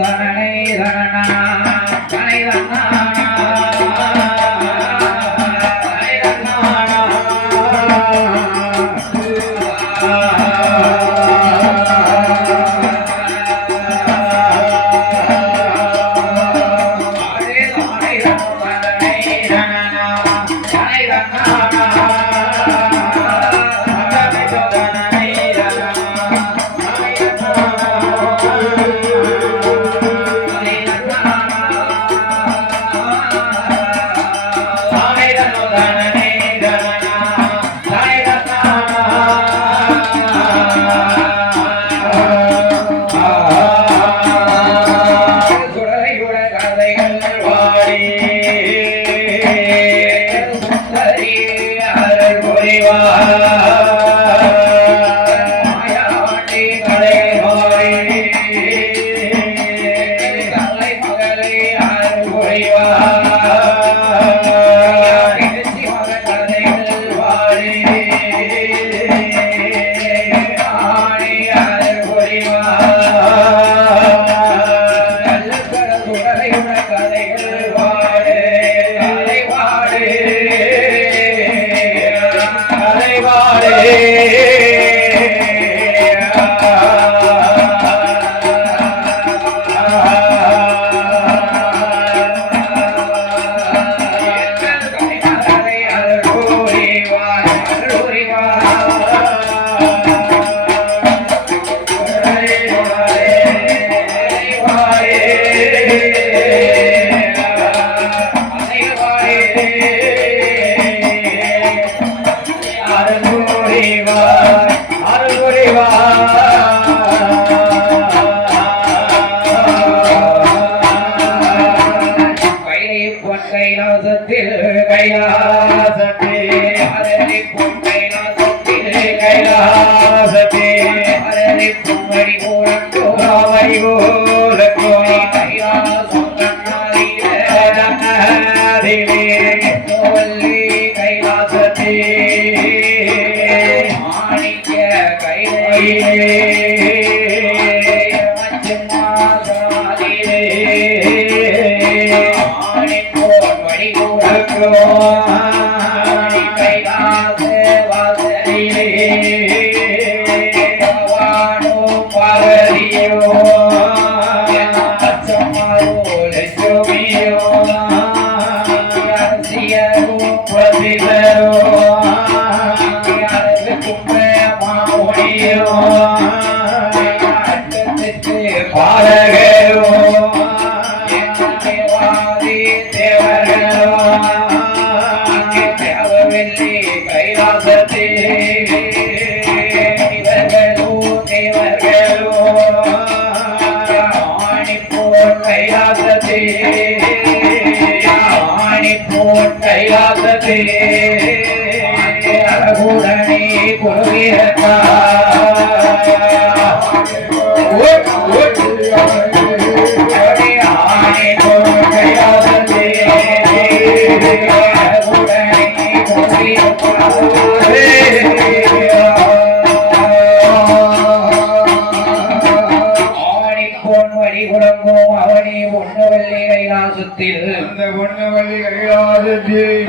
தனனை தனனா தனை தன்னானா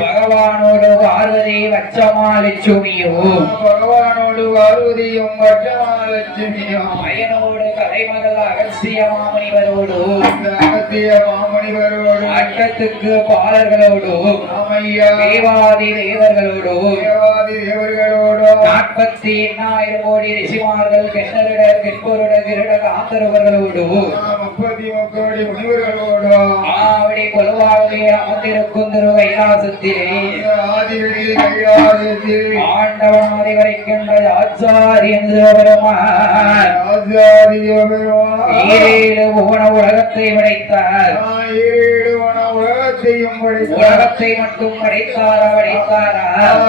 பகவானோடு பார்வதி வச்சமாலட்சுமியும் பகவானோடு பார்வதியும் வச்சமாலட்சுமியும் அயனோடு கலைமகள் அகஸ்திய மாமணிவரோடு அகத்திய மாமணிவரோடு அட்டத்துக்கு பாலர்களோடு தேவாதி தேவர்களோடு 48,000 கோடி ரிஷிமார்கள் கெட்டருடர் கெட்பொருடர் கிருடர் ஆந்தரவர்களோடு 33 கோடி முனிவர்களோடு ஆவடி கொலுவாகவே அமர்ந்திருக்கும் திரு கைலாசத்திலே ஆண்டவன் அதிகரிக்கின்ற ஆச்சாரியன் பெருமான் 7 புவன உலகத்தை படைத்தார். உலகத்தையும் படைத்தார். உலகத்தை மட்டும் படைத்தாரா படைத்தாரா?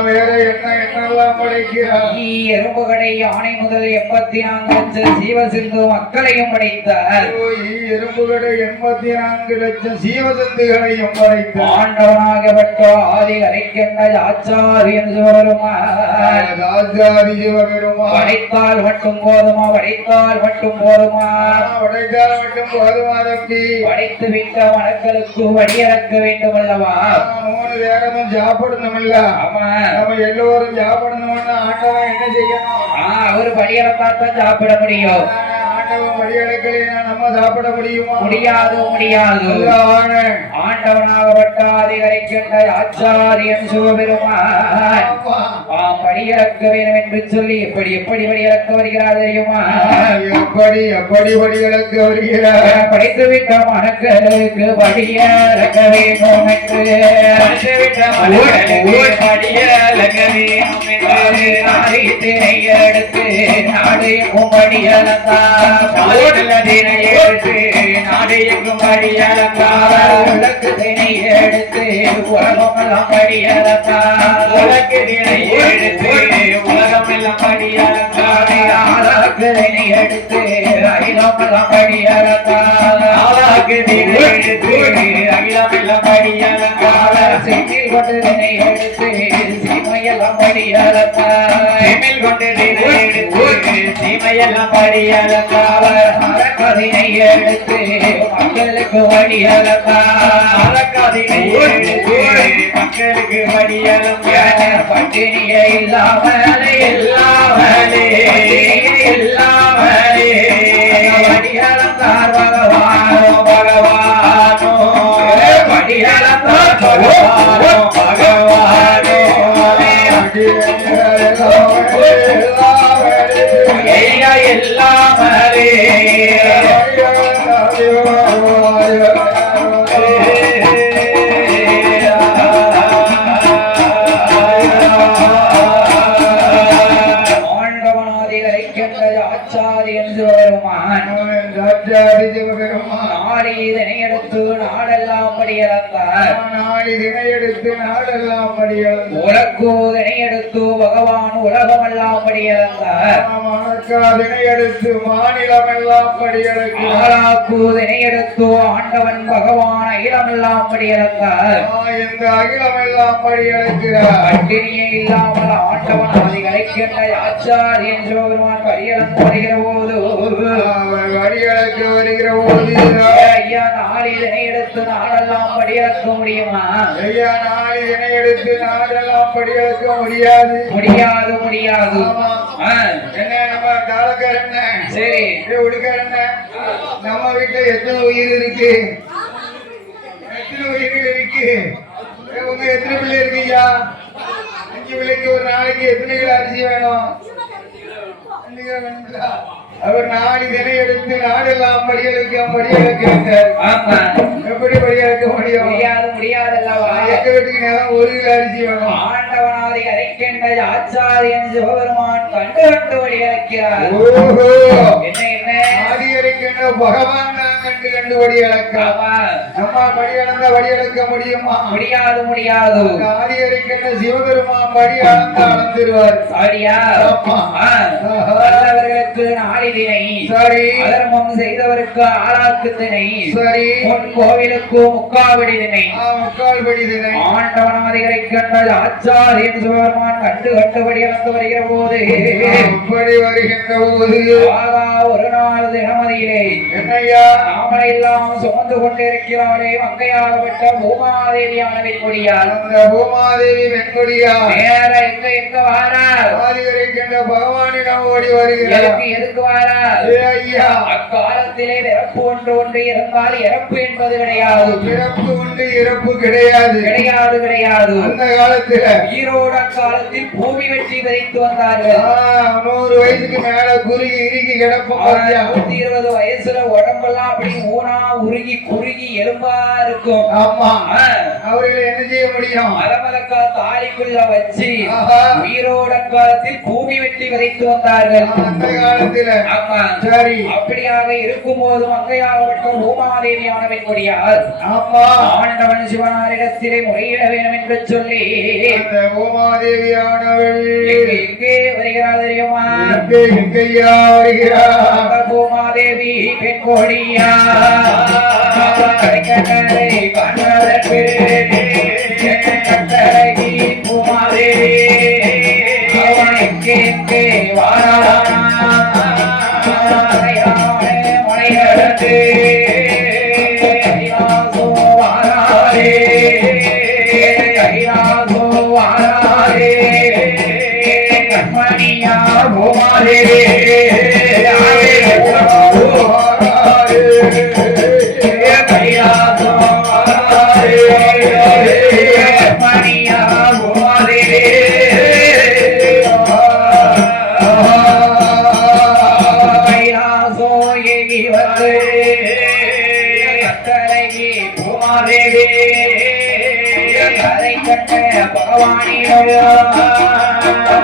வேற என்னெல்லாம் படைக்கிறார்? எறும்புகளை யானை முதல் 84 லட்சம் ஜீவசிந்து மக்களையும் படைத்தார். எறும்புகளை 84 லட்சம் ஜீவசந்துகளையும் படைத்தார். ஆண்டவனாகப்பட்ட ஆதி அரைக்கின்ற ஆச்சாரியன் சிவபெருமான் ராஜாதி சிவபெருமான் படைத்தால் மட்டும் போதுமா? படைத்தால் மட்டும் போதுமா? படைத்தால் மட்டும் போதுமா தம்பி? படைத்து விட்ட மக்களுக்கு வழியிறக்க வேண்டும் அல்லவா? 3 நேரமும் சாப்பிடணும் இல்ல? ஆமா. நம்ம எல்லோரும் சாப்பிடணும்னா ஆண்டவன் என்ன செய்யணும்? அவர் வழியிறக்காத்தான் சாப்பிட முடியும். ஆண்டவன் வழியடைக்கலைன்னா நம்ம சாப்பிட முடியுமா? முடியாது முடியாது. ஆண்டவனாகப்பட்ட அதிகரிக்கின்ற ஆச்சாரியன் சிவபெருமான் படியிறக்க வேண்டும் என்று சொல்லி எப்படி எப்படி படியிறக்க வருகிறார் தெரியுமா? எப்படி படியிறக்க வருகிறார்? படித்து விட்ட மனக்களுக்கு படியிறக்க வேண்டும் என்று படியிறக்க எடுத்து நாடு படியலத்தான் எடுத்து நாடு எங்கும் படியலத்தான் உலக்கு தினை எடுத்து உலகமெல்லாம் படியலத்தான் உலக்கு தினை எடுத்து உலகமெல்லாம் படியலத்தான் ஆளாக்கு தினை எடுத்து அகிலமெல்லாம் படியலத்தான் ஆளாக்கு தினை எடுத்து அகிலமெல்லாம் படியலத்தான் செஞ்சில் கொண்டு தினை எடுத்து சீமையெல்லாம் படியலத்தான் செம்மில் கொண்டு தினை எடுத்து சீமையெல்லாம் படியலத்தான் அறக்கதினை எடுத்து மக்களுக்கு வழியலத்தான் அறக்கதினை எடுத்து மக்களுக்கு வழியலத்தான் பட்டினியே இல்லாமலே இல்லாமலே இல்லாமலே வழியலத்தார் பகவானோ பகவானோ வழியலத்தார் பகவானோ பகவானோ எல்லாமலே ஆச்சாரியன் சிவபெருமான் நாளிதனை எடுத்து நாடெல்லாம் படியளந்தார். நாளிதனை எடுத்து நாடெல்லாம் படியளந்தார். உலக்கூதனை எடுத்து பகவான் உலகமெல்லாம் படியளந்தார். மணக்காதனை எடுத்து மாநிலமெல்லாம் படியளக்கிறார். ஆளாக்கூதனை எடுத்து ஆண்டவன் பகவான் அகிலமெல்லாம் படியளந்தார். இந்த அகிலமெல்லாம் படியளக்கிறார். பட்டினியே இல்லாமல் ஆண்டவன் அதை அழைக்கின்ற ஆச்சாரியன் சிவபெருமான் படியளந்து வருகிற போது வடியளக்க வருகிற போது ஐயா நாளிதனை எடுத்து நாடெல்லாம் படியளக்க முடியுமா? ஐயா நாளிதனை எடுத்து நாடெல்லாம் படியளக்க முடியாது முடியாது முடியாது. என்ன நம்ம காலக்காரன் சரி உடுக்காரன் நம்ம வீட்டுல எத்தனை உயிர் இருக்கு? எத்தனை உயிர்கள் இருக்கு? உங்க எத்தனை பிள்ளை இருக்கீங்க? 5 பிள்ளைக்கு ஒரு நாளைக்கு எத்தனை கிலோ அரிசி வேணும்? 2 கிலோ வேணுங்களா? அவர் நாளிதனை எடுத்து நாடெல்லாம் படியளக்க எப்படி படியளக்க முடியும்? முடியாது முடியாது அல்லவா? எங்க வீட்டுக்கு நேரம் 1 கிலோ அரிசி வேணும். ஆண்டவனாதி அழைக்கின்ற ஆச்சாரியன் சிவபெருமான் கண்டு கண்டு படியளக்கிறார். என்ன என்ன ஆதி அழைக்கின்ற பகவான் தான் கண்டு கண்டு படியளக்கலாம். நம்ம படியளந்த படியளக்க முடியுமா? முடியாது முடியாது. ஆதி அழைக்கின்ற சிவபெருமான் படி அளந்து அளந்துருவார். சரியா? நல்லவர்களுக்கு நாளிதினை சரி, அதர்மம் செய்தவருக்கு ஆளாக்குத்தினை சரி, உன் கோவிலுக்கு முக்காவடிதினை முக்கால்படிதினை ஆண்டவனாதிகரிக்கின்ற ஆச்சாரியன் சிவபெருமான் கண்டு கண்டுபடி அளந்து வருகிற போது அப்படி வருகின்ற போது ஆகா ஒரு நாள் தினமதியிலே என்னையா நாமளெல்லாம் சுமந்து கொண்டிருக்கிறாளே மங்கையாகப்பட்ட பூமாதேவியான வெண்கொடியார். அந்த பூமாதேவி வெண்கொடியா வேற எங்க எங்க வாரார்? ஆதிகரிக்கின்ற பகவானிடம் ஓடி வருகிறார். எதுக்கு வாரார்? ஐயா அக்காலத்திலே பிறப்பு ஒன்று இருந்தால் இறப்பு என்பது கிடையாது. பிறப்பு உண்டு இறப்பு கிடையாது கிடையாது கிடையாது. அந்த காலத்துல ஈரோட காலத்தில் பூமி வெட்டி விதைத்து வந்தார்கள். 100 வயசுக்கு மேல குறுகி இறுகி கிடப்போம். 120 வயசுல உடம்பெல்லாம் அப்படி ஊனா உருகி குறுகி எலும்பா இருக்கும். ஆமா, அவர்களை என்ன செய்ய முடியும்? மரமலக்கா தாலிக்குள்ள வச்சு ஆஹா. உயிரோட காலத்தில் பூமி வெட்டி விதைத்து வந்தார்கள். அந்த காலத்துல ஆமா. சரி. அப்படியாக இருக்கும் போதும் அங்கையாகப்பட்ட பூமாதேவியானவன் கொடியார் ஆமா. ஆண்டவன் சிவனாரிடத்திலே முறையிட வேண்டும் என்று சொல்லி அந்த பூமாதேவியானவள் எங்கே வருகிறார் தெரியுமா? எங்கேயா வருகிறார்? அந்த பூமாதேவி பெண் கொடியா கண்களை கண்டதற்கு கட்டழகி பூமாதேவி அவன் எங்கே வாரானா மலையடத்து ஐயாசோ வாராரே ஐயாசோ வாராரே கண்மணியா பூமாதேவி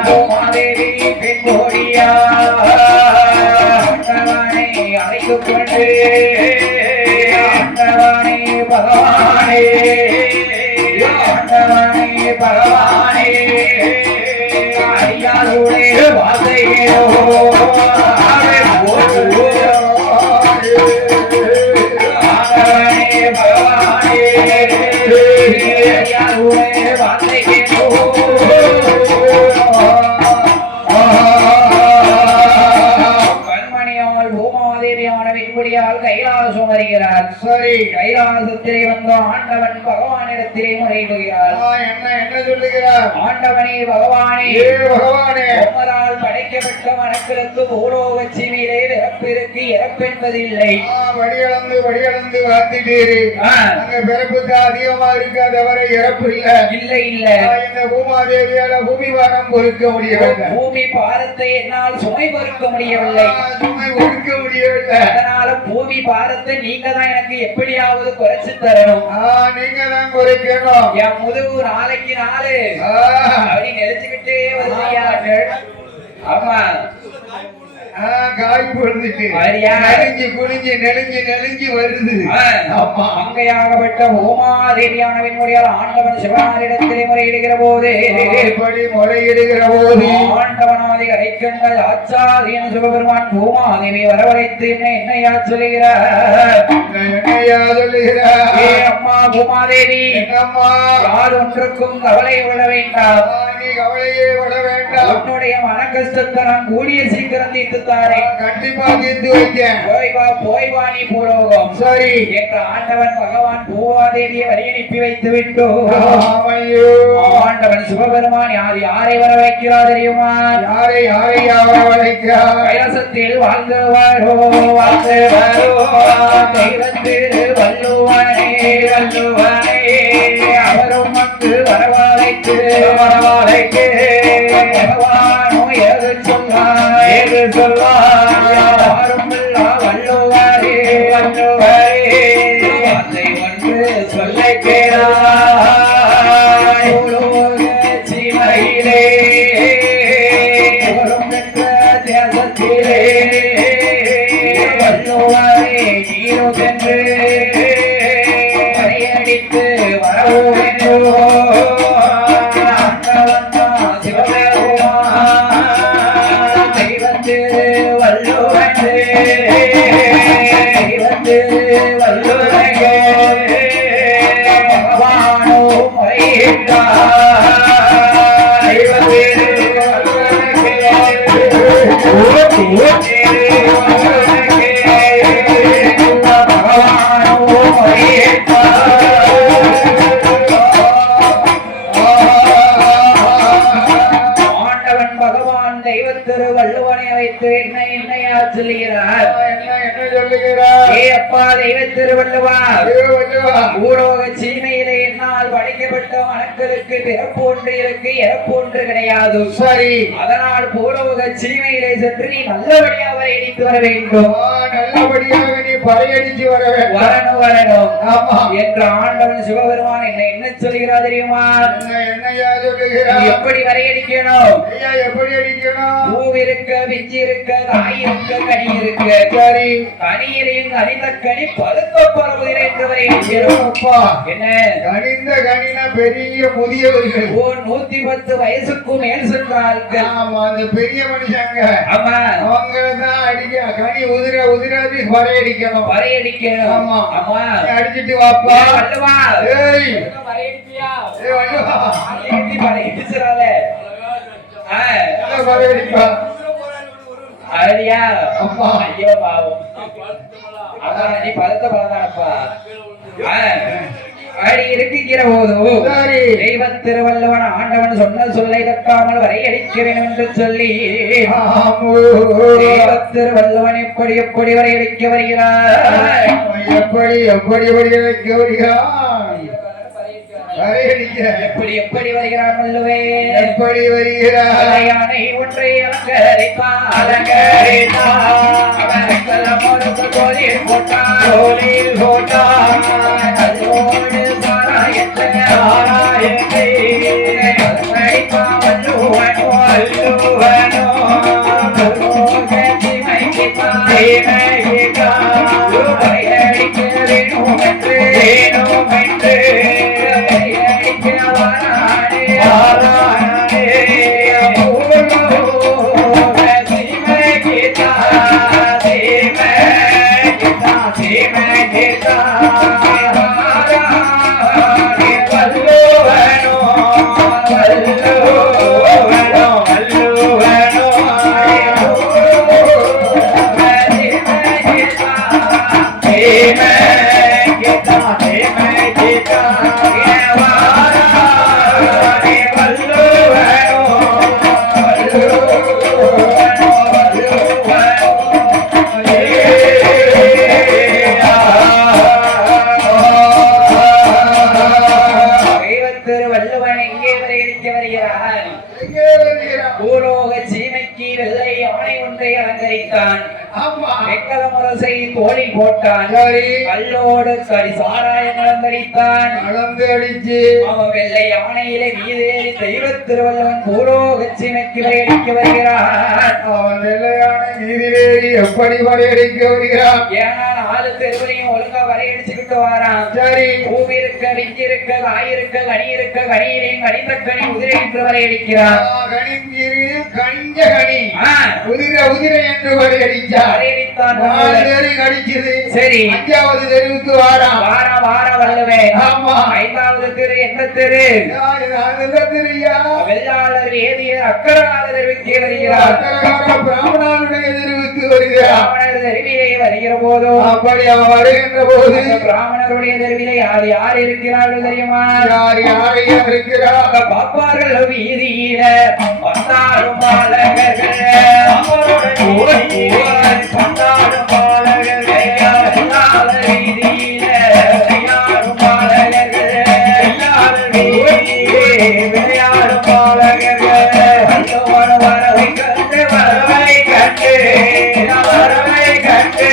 பூமாதேவி பெண் கோடியா ஆண்டவனை அழைத்துக் கொண்டு ஆண்டவனை பகவானே ஆண்டவனை பகவானே ஐயாருடைய வாசையோ ஆண்டவனை பகவானே ஐயாருடைய வாசையோ கண்மணியால் பூமாதேவியானவின் கொடியால் கைலாசம் வருகிறார். சரி. கைலாசத்திலே வந்த ஆண்டவன் பகவானிடத்திலே முறையிடுகிறார். என்ன சொல்லுகிறார்? ஆண்டவனே பகவானே, ஏ பகவானே, உம்மரால் படைக்கப்பட்ட மனக்களுக்கு பூலோக சீமையிலே பிறப்பிற்கு இறப்பென்பது இல்லை. வடிகளந்து வாழ்த்திட்டீரு. அங்க பிறப்புக்கு அதிகமா இருக்காதவரை இறப்பு இல்ல. இல்லை இல்ல. இந்த பூமாதேவியால பூமி பாரம் பொறுக்க முடியவில்லை. பூமி பாரத்தை என்னால் சுமை பொறுக்க முடியவில்லை. சுமை பொறுக்க முடியவில்லை. அதனால பூமி பாரத்தை நீங்க தான் எனக்கு எப்படியாவது குறைச்சு தரணும். நீங்க தான் குறைக்கணும். என் முதுகு நாளைக்கு நாளு அப்படி நெளிச்சுக்கிட்டே வருது. ஆமா. காய் பொழுதுட்டு நெளிஞ்சு குனிஞ்சு நெளிஞ்சு வருது. அங்கையாகப்பட்ட பூமாதேவியானவின் முறையால் ஆண்டவன் சிவனாரிடத்திலே முறையிடுகிற போது ஆண்டவனாதி அரைக்கண்ட ஆச்சாரியன் சிவபெருமான் பூமாதேவி வரவழைத்து என்னையா சொல்லுகிறார்? அம்மா பூமாதேவி, யார் ஒன்றுக்கும் கவலை விட வேண்டாம். கவலையே விட வேண்டாம். உன்னுடைய மன கஷ்டத்தை நான் கூடிய சீக்கிரம் தீர்த்து தாரேன். கண்டிப்பா தீர்த்து வைக்க. போய் வா நீ பூலோகம். சரி. என்ற ஆண்டவன் பகவான் பூமாதேவியை வழி அனுப்பி வைத்து விட்டோம். ஆண்டவன் சிவபெருமான் யாரை வரவழைக்கிறார் தெரியுமா? யாரை வரவழைக்கிறார்? கைலாசத்தில் வாழ்ந்து வரோ தெய்வத்திரு வள்ளுவனே அவரும் அங்கு வரவழைத்து பகவானோ ஏது சொல்வார் யாரும் வள்ளுவரே அதை ஒன்று சொல்ல கேளாய் சீமையிலே தேசத்திலே வள்ளுவரே நீரோ சென்று அடித்து வரவோ பகவானோ ஆண்டவன் பகவான் தெய்வத்திரு வள்ளுவனை வைத்து என்னையா சொல்லுகிறார்? ஏ அப்பா தெய்வ திருவள்ளுவா, பூலோக சீமையிலே என்னால் படைக்கப்பட்ட மனக்களுக்கு பிறப்பு ஒன்று இருக்கு, இறப்பு ஒன்று கிடையாது. சரி. அதனால் பூலோக சீமையிலே சென்று நீ நல்லபடியாக அவரை இணைத்து வர வேண்டும். நல்லபடியாக நீ பறையடிச்சு வர வேண்டும். வரணும் வரணும் ஆமா என்ற ஆண்டவன் சிவபெருமான் என்ன சொல்லுகிறார் தெரியுமா? என்னையா சொல்லுகிறார்? எப்படி வரையடிக்கணும்? ஐயா எப்படி அடிக்கணும்? பூவிருக்க விஞ்சி இருக்க காய் இருக்க கனி இருக்க சரி கனியிலையும் கனிந்த கனி பழுத்த பரவுதிரை என்று வரையடிக்கணும். அப்பா என்ன கனிந்த கனினா பெரிய முதியவர்கள். ஓ 110 வயசுக்கும் மேல் சென்றார்கள். ஆமா அந்த பெரிய மனுஷங்க ஆமா அவங்கதான் அடிக்க கனி உதிர உதிராதி பறையடிக்கணும். வரையடிக்கணும். ஆமா ஆமா அடிச்சிட்டு வாப்பா. வள்ளுவா ஏய் வரையடிப்பியா? ஏய் வள்ளுவா வரையடிச்சிடாத. என்ன பறையடிப்பா? அடியா அப்பா ஐயோ பாவம். அப்பா நீ பழுத்த பழதானப்பா. அடி இருக்குகிற போது சரி தெய்வ திருவள்ளுவன் ஆண்டவன் சொன்ன சொல்லை தட்டாமல் வரையடிக்கிறேன் என்று சொல்லி ஆமோ. தெய்வ திருவள்ளுவன் எப்படி எப்படி வரையடிக்க வருகிறார்? எப்படி எப்படி வடிவமைக்க வருகிறான்? வரையடிக்க எப்படி எப்படி வருகிறார் வள்ளுவே? எப்படி வருகிறான்? யானை ஒன்றை அலங்கரிப்பான் கோலில் போட்டான் அதோடு சாராயத்தை அடிப்பான் வள்ளுவன் வள்ளுவனோ அடிக்க வேணும் என்று பூலோக சீமைக்கு வெள்ளை யானை ஒன்றை அலங்கரித்தான். வெக்கலமுரசை தோளில் போட்டான். கல்லோடு கடி சாராயம் கலந்தடித்தான். அவன் வெள்ளை யானையிலே மீதேறி தெய்வ திருவள்ளுவன் பூலோக சீமைக்கு வரையடிக்க வருகிறான். அவன் வெள்ளையான நீதிலேறி எப்படி வரையடிக்க வருகிறான்? ஏன்னா 4 தெருவிலையும் ஒழுங்கா வரையடிச்சுக்கிட்டு வாரான். சரி பூமி இருக்க விஞ்சி இருக்க காய் இருக்க கனி இருக்க கனியிலையும் கனிந்த கனி உதிரை என்று வரையடிக்கிறான். கனிஞ்ச கனி உதிர உதிர என்று வரையடிச்சார். வரையடித்தான். 4 தெரு கடிச்சது. சரி 5வது தெருவுக்கு வாரான். வார வள்ளுவேன். ஆமா 5வது தெரு என்ன தெரு? தெரியா வெள்ளாளர் வேதியர் அக்கராளர் தெருவுக்கு வருகிறார். பிராமணனுடைய தெருவுக்கு வருகிறார். பிராமணர் தெருவிலே வருகிற போதும் அப்படி அவன் வருகின்ற போது பிராமணருடைய தெருவிலே யார் யார் இருக்கிறார்கள் தெரியுமா? யார் யாரையா இருக்கிறார்? பாப்பார்கள் வீதியில பந்தாடும் பாலகர்கள் பந்தாடும் பாலகர்கள் எல்லாரும் வீதியில விளையாடும் பாலகர்கள் எல்லாரும் வீதியிலே விளையாடும் பாலகர்கள் வள்ளுவன் வரவை கண்டு வரவை கண்டு வரவை கண்டு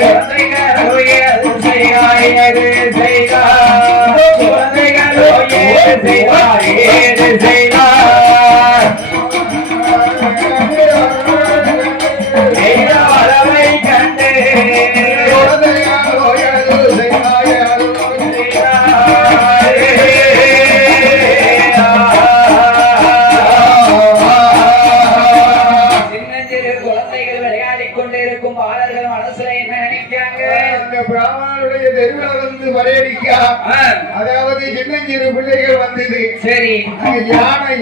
குழந்தைகளோ ஏது செய்யாய் ஏது செய்தார் குழந்தைகளோ ஏது செய்வார் ஏது செய்தார் வரவை கண்டு சின்னஞ்சிறு குழந்தைகள் விளையாடிக் கொண்டிருக்கும் பாலர்கள் மனசுல என்ன நினைக்காங்க? பிராமணனுடைய தெருவில் வந்து வரையடிக்க அதாவது சின்னஞ்சிறு பிள்ளைகள் வந்தது. சரி யானை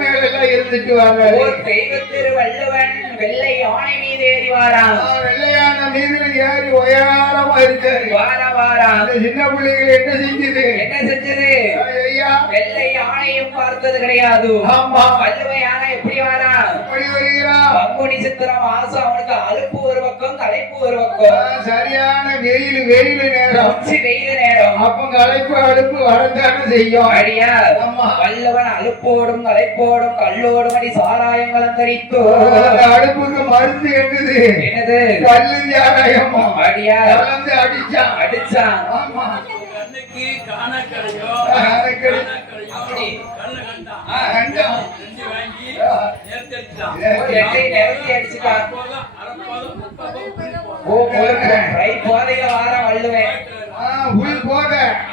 மேல எல்லாம் இருந்துட்டு வர்ற தெய்வ திரு வள்ளுவன் வெள்ளை யானை மீது ஏறி வாரான். வெள்ளையான மீது ஏறி உயரமா இருக்காரு. வாரா அந்த சின்ன பிள்ளைகள் என்ன செஞ்சது? என்ன செஞ்சது? ஐயா வெள்ளை யானையும் பார்த்தது கிடையாது. ஆமா வள்ளுவ யானை எப்படி வாரா? எப்படி வருகிறான்? பங்குனி சித்திரை மாசம் அவனுக்கு அலுப்பு ஒரு பக்கம் களைப்பு ஒரு பக்கம். சரியான வெயில் நேரம், வெயில் நேரம். அப்ப களைப்பு அலுப்பு வரத்தானே செய்யும். அடியா வல்லவன் அலுப்போடும் களைப்போடும் கல்லோடும் அடி சாராயம் கலந்தரித்தோ. அலுப்புக்கு மருந்து என்னது? என்னது? கல்லு சாராயம். அடியா கலந்து அடிச்சான். ஆமா போதையில வார வள்ளுவேன்.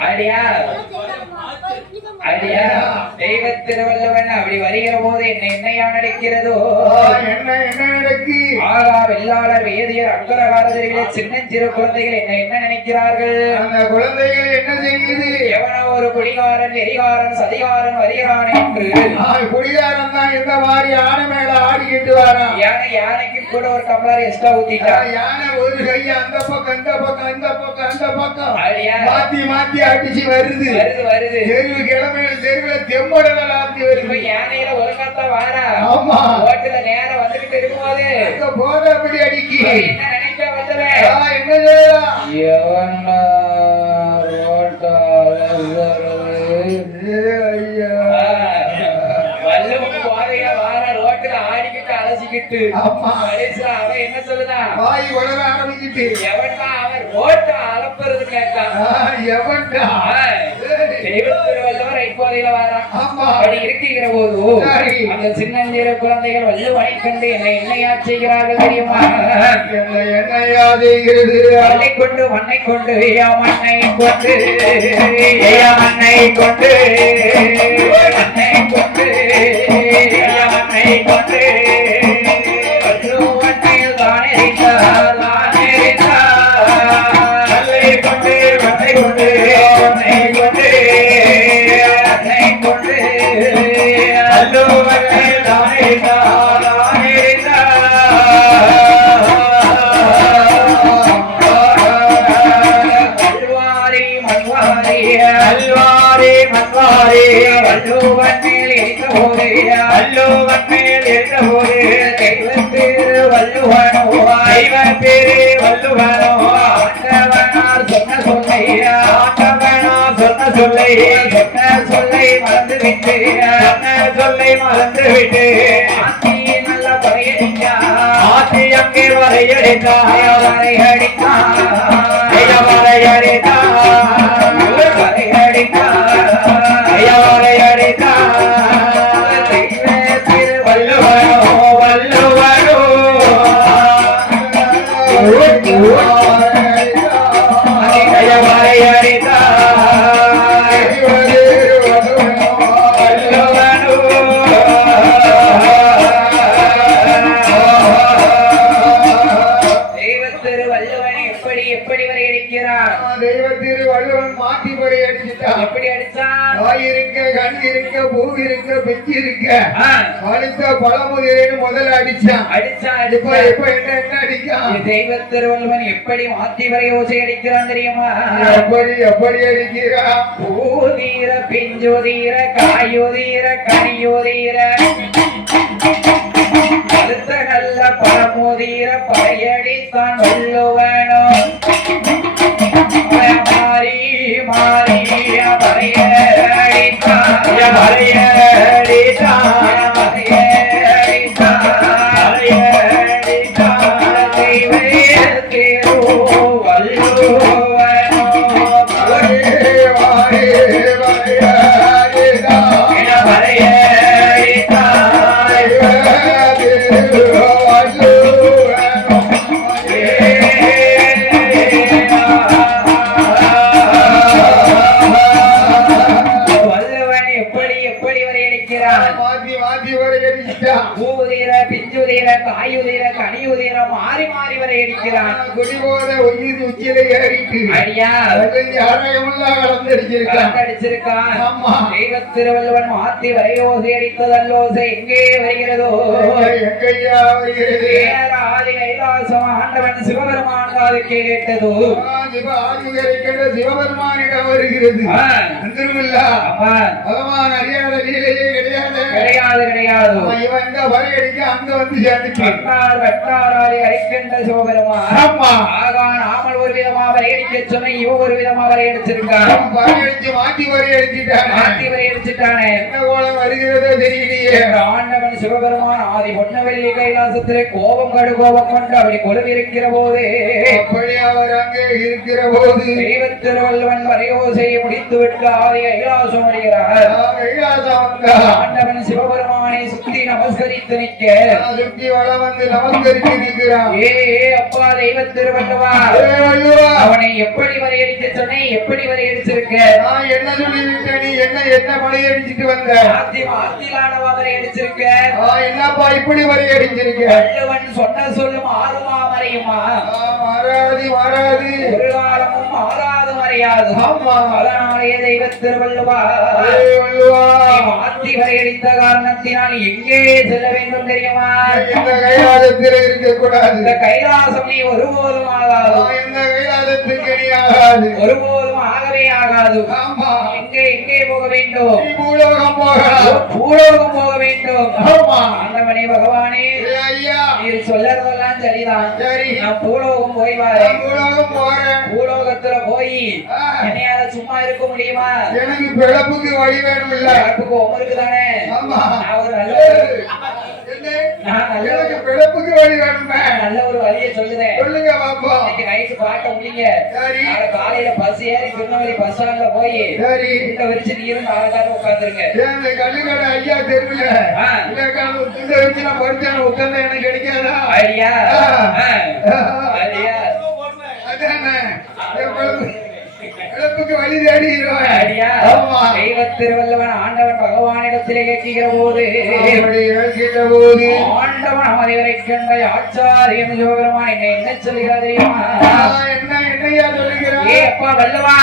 அடியா தெய்வ திருவள்ளுவன் அப்படி வருகிற போது என்னையா நடக்கிறதோ? என்ன நடக்கு? ஆகா வெள்ளாளர் வேதியர் அக்கரகாரர்களே சின்னஞ்சிறு குழந்தைகள் என்ன நினைக்கிறார்கள்? அந்த குழந்தைகள் என்ன செய்யுது? எவனோ ஒரு குடிகாரன் எரிகாரன் சதிகாரன் வரிகாரன் என்று குடிகாரன் தான் இந்த மாதிரி யானை மேல ஆடிக்கிட்டு வரான். யானைக்கு கூட ஒரு டம்ளர் எக்ஸ்ட்ரா ஊத்திட்டா. யானை ஒரு கை அந்த பக்கம் இந்த பக்கம் இந்த பக்கம் அந்த பக்கம் மாத்தி அடிச்சு வருது. தெருவு கிழமையில தெருவுல தெம்படல ஆத்தி வருது. யானையில ஒழுங்காத்தான் வாரா. ஆமா ஓட்டுல நேரம் வந்துகிட்டு இருக்கும்போது போத அப்படி அடிக்கி என்ன நினைக்க வந்தவன் என்ன செய்யலாம்? வல்லவன் போதையா வார ரோட்டுல ஆடிக்கிட்டு அலசிக்கிட்டு அவன் என்ன சொல்லுதான்? வாய் வளர ஆரம்பிக்கிட்டு எவன்டா அவன் ரோட்ட அளப்புறது கேட்டான். எவன்டா? திருவள்ளுவர் இப்போதையில வாரான். அப்படி இருக்கிற போது அந்த சின்னஞ்சிறு குழந்தைகள் வள்ளுவனை கண்டு என்னையா செய்கிறார்கள் தெரியுமா? என்னையா செய்கிறது? மண்ணை கொண்டு மண்ணை கொண்டு மண்ணை கொண்டு மண்ணை கொண்டு மண்ணை கொண்டு மண்ணை கொண்டு வள்ளுவனில் தானே சொல்லை மறந்து விட்டு நல்ல வரையடிக்கா ஆத்தி அங்கே வரையடிக்கா வரையடிக்கா வரையடிக்கா வரையடிக்கா வரையடிக்கா திருவள்ளுவரோ வள்ளுவரோ வரையடிக்கா எப்படி அடிச்சான்? கண் இருக்க பூ இருக்க பெஞ்சு இருக்க பழுத்த பழமுதிரேன்னு முதல்ல அடிச்சான். இப்ப என்ன அடிக்கான்? தெய்வ திருவள்ளுவன் எப்படி மாத்தி வரை ஓசை அடிக்கிறான் தெரியுமா? எப்படி அடிக்கிறான்? பூதீர பிஞ்சுதீர காயுதீர கனியுதீர பழுத்த நல்ல பழமுதீர படையடித்தான் வள்ளுவனும் மாறி மாறி படையடித்தான் மாறி மாறி வரை அடிக்கிறான். குடிபோத உச்சியில ஏறிட்டு அடிச்சிருக்கான். தெய்வ திருவள்ளுவன் மாத்தி வரை ஓசை அடித்ததல்லோசை எங்கே வருகிறதோ? எங்கையா வருகிறது? ஆதி கைலாசம் ஆண்டவன் சிவபெருமான் காது கேட்டதோ? சிவபெருமானிடம் வருகிறது. பகவான் அறியாத லீலையே கிடையாது. கிடையாது கிடையாது கிடையாது இவன் இந்த வரி அடிக்க அங்க வந்து சேர்ந்துச்சு கட்டார் கட்டாராரி அழைக்கின்ற சிவபெருமான் ஆமா ஆகா நாமல் ஒரு விதமா வரை அடிக்க சொன்ன இவ ஒரு விதமா வரை அடிச்சிருக்கான் வரி அடிச்சு மாத்தி வரி அடிச்சுட்டான் மாத்தி வரை அடிச்சுட்டானே என்ன கோலம் வருகிறதோ தெரியலையே ஆண்டவன் சிவபெருமான் ஆதி பொன்னவெள்ளி கைலாசத்திலே கோபம் கடுகோபம் கொண்டு அப்படி கொலுவிருக்கிற போது அப்படி அவர் அங்கே இருக்கிற போது தெய்வத் திருவள்ளுவன் வரையோசையை முடித்து விட்டு ஆதி கைலாசம் வருகிறார் ஆண்டவன் சிவபெருமானை சுத்தி நமஸ்கரித்து நிற்க சுத்தி வளம் வந்து நமஸ்கரித்து நிற்கிறான் ஏ அப்பா தெய்வத் திருவள்ளுவா அவனை எப்படி வரையடிக்க சொன்னேன் எப்படி வரையடிச்சிருக்க நான் என்ன சொல்லிவிட்டேன் நீ என்ன மழை அடிச்சுட்டு வந்த ஆத்திலானவா வரையடிச்சிருக்க என்னப்பா இப்படி வரி அடிச்சிருக்க வள்ளுவன் சொன்ன சொல்லும் ஆறுமா மறையுமா மாறாது மாறாது ஒரு காலமும் மாறாது மறையாது ஆமா அதனாலேயே தெய்வத் திருவள்ளுவா மாற்றி வரையடித்த காரணத்தினால் எங்கே செல்ல வேண்டும் தெரியுமா இந்த கைலாசத்தில் இருக்க கூடாது இந்த கைலாசம் நீ ஒருபோதும் ஆகாது இந்த கைலாசத்துக்கு நீ ஆகாது ஒருபோதும் ஆகவே ஆகாது ஆமா எங்கே போக வேண்டும் நீ பூலோகம் போகலாம் பூலோகம் போக வேண்டும் ஆமா ஆண்டவனே பகவானே ஐயா நீ சொல்லறதெல்லாம் சரிதான் சரி நான் பூலோகம் போய் வரேன் பூலோகம் போறேன் பூலோகத்துல போய் என்னையால சும்மா இருக்க முடியுமா எனக்கு பிழப்புக்கு வழி வேணும் இல்ல பிறப்புக்கு உங்களுக்கு தானே ஆமா நான் ஒரு நல்ல எனக்கு பிழப்புக்கு வழி வேணுமே நல்ல ஒரு வழியை சொல்லுறேன் சொல்லுங்க பாப்பா இன்னைக்கு நைட்டு பார்க்க முடியுங்க சரி நாளை காலையில பஸ் ஏறி திருநெல்வேலி பஸ் ஸ்டாண்ட்ல போய் சரி இந்த வரிச்சு நீரும் நாளைக்காக உட்காந்துருங்க இந்த கல்லுக்கடை ஐயா தெருவுல இந்த வச்சு நான் படிச்சேன் உட்கார்ந்தா எனக்கு கிடைக்காதா ஐடியா ஐடியா அதானே பிழப்புக்கு வழி தேடிடுவேன் ஐடியா தெய்வத் திருவள்ளுவன் ஆண்டவன் பகவானிடத்திலே கேட்கிற போது ஆண்டவன் அமதிவரை கண்ட ஆச்சாரியன் சிவபெருமான் என்ன சொல்கிறார் தெரியுமா என்னையா சொல்லுகிறான் ஏ அப்பா வல்லவா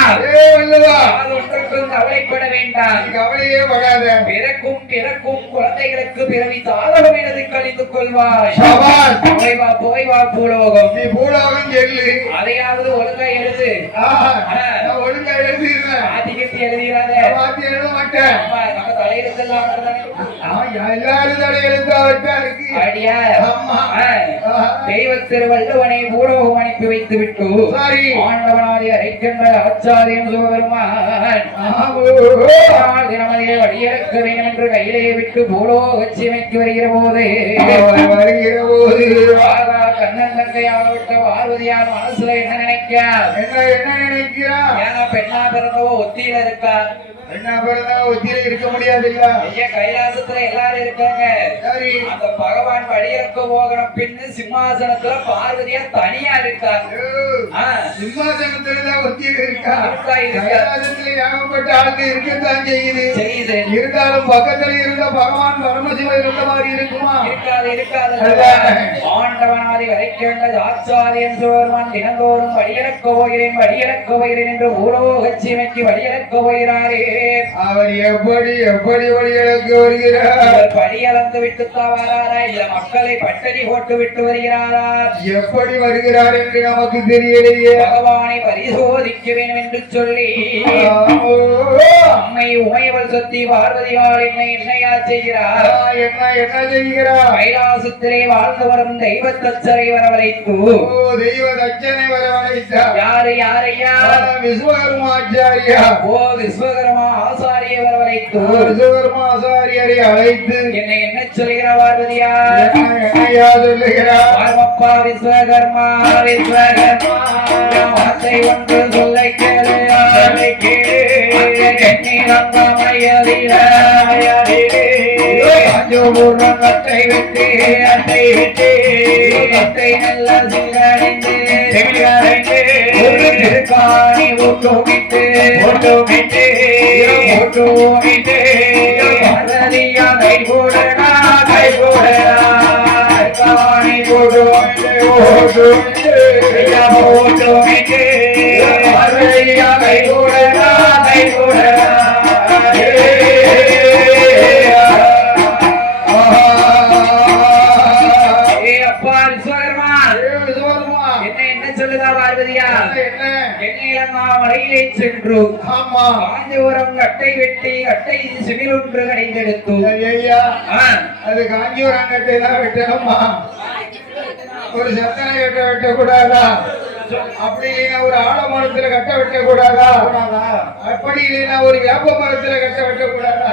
வல்லவா அது ஒன்றுக்கும் கவலைப்பட வேண்டாம் கவலையே படாத பிறக்கும் குழந்தைகளுக்கு பிறவி தாளகம் எனது கழித்து கொள்வாய் போய் வா பூலோகம் நீ பூலோகம் செல்லு அதையாவது ஒழுங்கா எழுது ஒழுங்கா எழுதிடுறேன் ஆதிக்கத்தை எழுதுகிறாத மாத்தி எழுத மாட்டேன் நம்ம தலையெழுத்தெல்லாம் எல்லாரும் தலையெழுத்தா வச்சா இருக்கு அடியா தெய்வத் திருவள்ளுவனை பூலோகம் அனுப்பி வைத்து விட்டு ஆண்டவனாதி அழைக்கின்ற ஆச்சாரியன் சிவபெருமான் தினமதிலே வழியிறக்க வேண்டும் என்று கையிலே விட்டு பூலோக சீமைக்கு வருகிற போது கண்ணன் தங்கையாக விட்ட பார்வதியார் மனசுல என்ன நினைக்கிறார் என்ன நினைக்கிறார் ஏன்னா பெண்ணா பிறந்தவோ ஒத்தியில இருக்கா என்ன பிறந்தா ஒத்தியில இருக்க முடியாது இல்ல ஐயா கைலாசத்துல எல்லாரும் இருக்காங்க சரி அந்த பகவான் வழியிறக்க போகிற பின்னு சிம்மாசனத்துல பார்வதியா தனியா இருக்கா சிம்மாசனத்துலதான் ஒத்தியில இருக்கா கைலாசத்துல ஏகப்பட்ட ஆளுங்க இருக்கத்தான் செய்யுது இருந்தாலும் பக்கத்துல இருந்த பகவான் பரமசிவம் இருந்த மாதிரி இருக்குமா இருக்காது ஆண்டவனாதி வரைக்கின்ற ஆச்சாரியன் சிவபெருமான் தினந்தோறும் வழியிறக்க போகிறேன் என்று பூலோக சீமைக்கு வழியிறக்க போகிறாரே அவர் எப்படி வழியிறக்க வருகிறார் படி அளந்து விட்டு வராரா இல்ல மக்களை பட்டணி போட்டு விட்டு வருகிறாரா எப்படி வருகிறார் என்று நமக்கு தெரியலையே பகவானை பரிசோதிக்க வேண்டும் என்று சொல்லி அம்மை உமையவள் சக்தி பார்வதியால் என்னையா செய்கிறார் என்ன செய்கிறார் கைலாசத்திலே வாழ்ந்து வரும் தெய்வ தச்சரை வரவழைத்து தெய்வ தச்சனை வரவழைத்தார் யாரையா விஸ்வகர்மாச்சாரியா விஸ்வகர்மா ஆசாரிய வரவழைத்து விஸ்வகர்மா ஆசாரியரை அழைத்து என்ன சொல்கிறார் பார்வதியா என்னையா சொல்லுகிறார் பார்வப்பா விஸ்வகர்மா வார்த்தை ஒன்று சொல்லை கேளு கட்டை விட்டு கட்டை நல்ல சிலடைந்து திருக்காணி ஓட்டுமிட்டு கை போடனா காணி ஓட்டுமிட்டு கை போடனா பார்வதியா மலையிலே சென்று ஆமா காஞ்சிபுரம் கட்டை வெட்டி கட்டை சிவில் ஒன்று கடைந்தெடுத்து ஐயா அது காஞ்சிபுரம் கட்டை தான் வெட்டணுமா ஒரு சத்தனை கட்ட வெட்டக்கூடாதா அப்படி இல்லைன்னா ஒரு ஆலமரத்துல கட்ட வெட்டக்கூடாதா அப்படி இல்லைன்னா ஒரு வேப்ப மரத்துல கட்ட வெட்டக்கூடாதா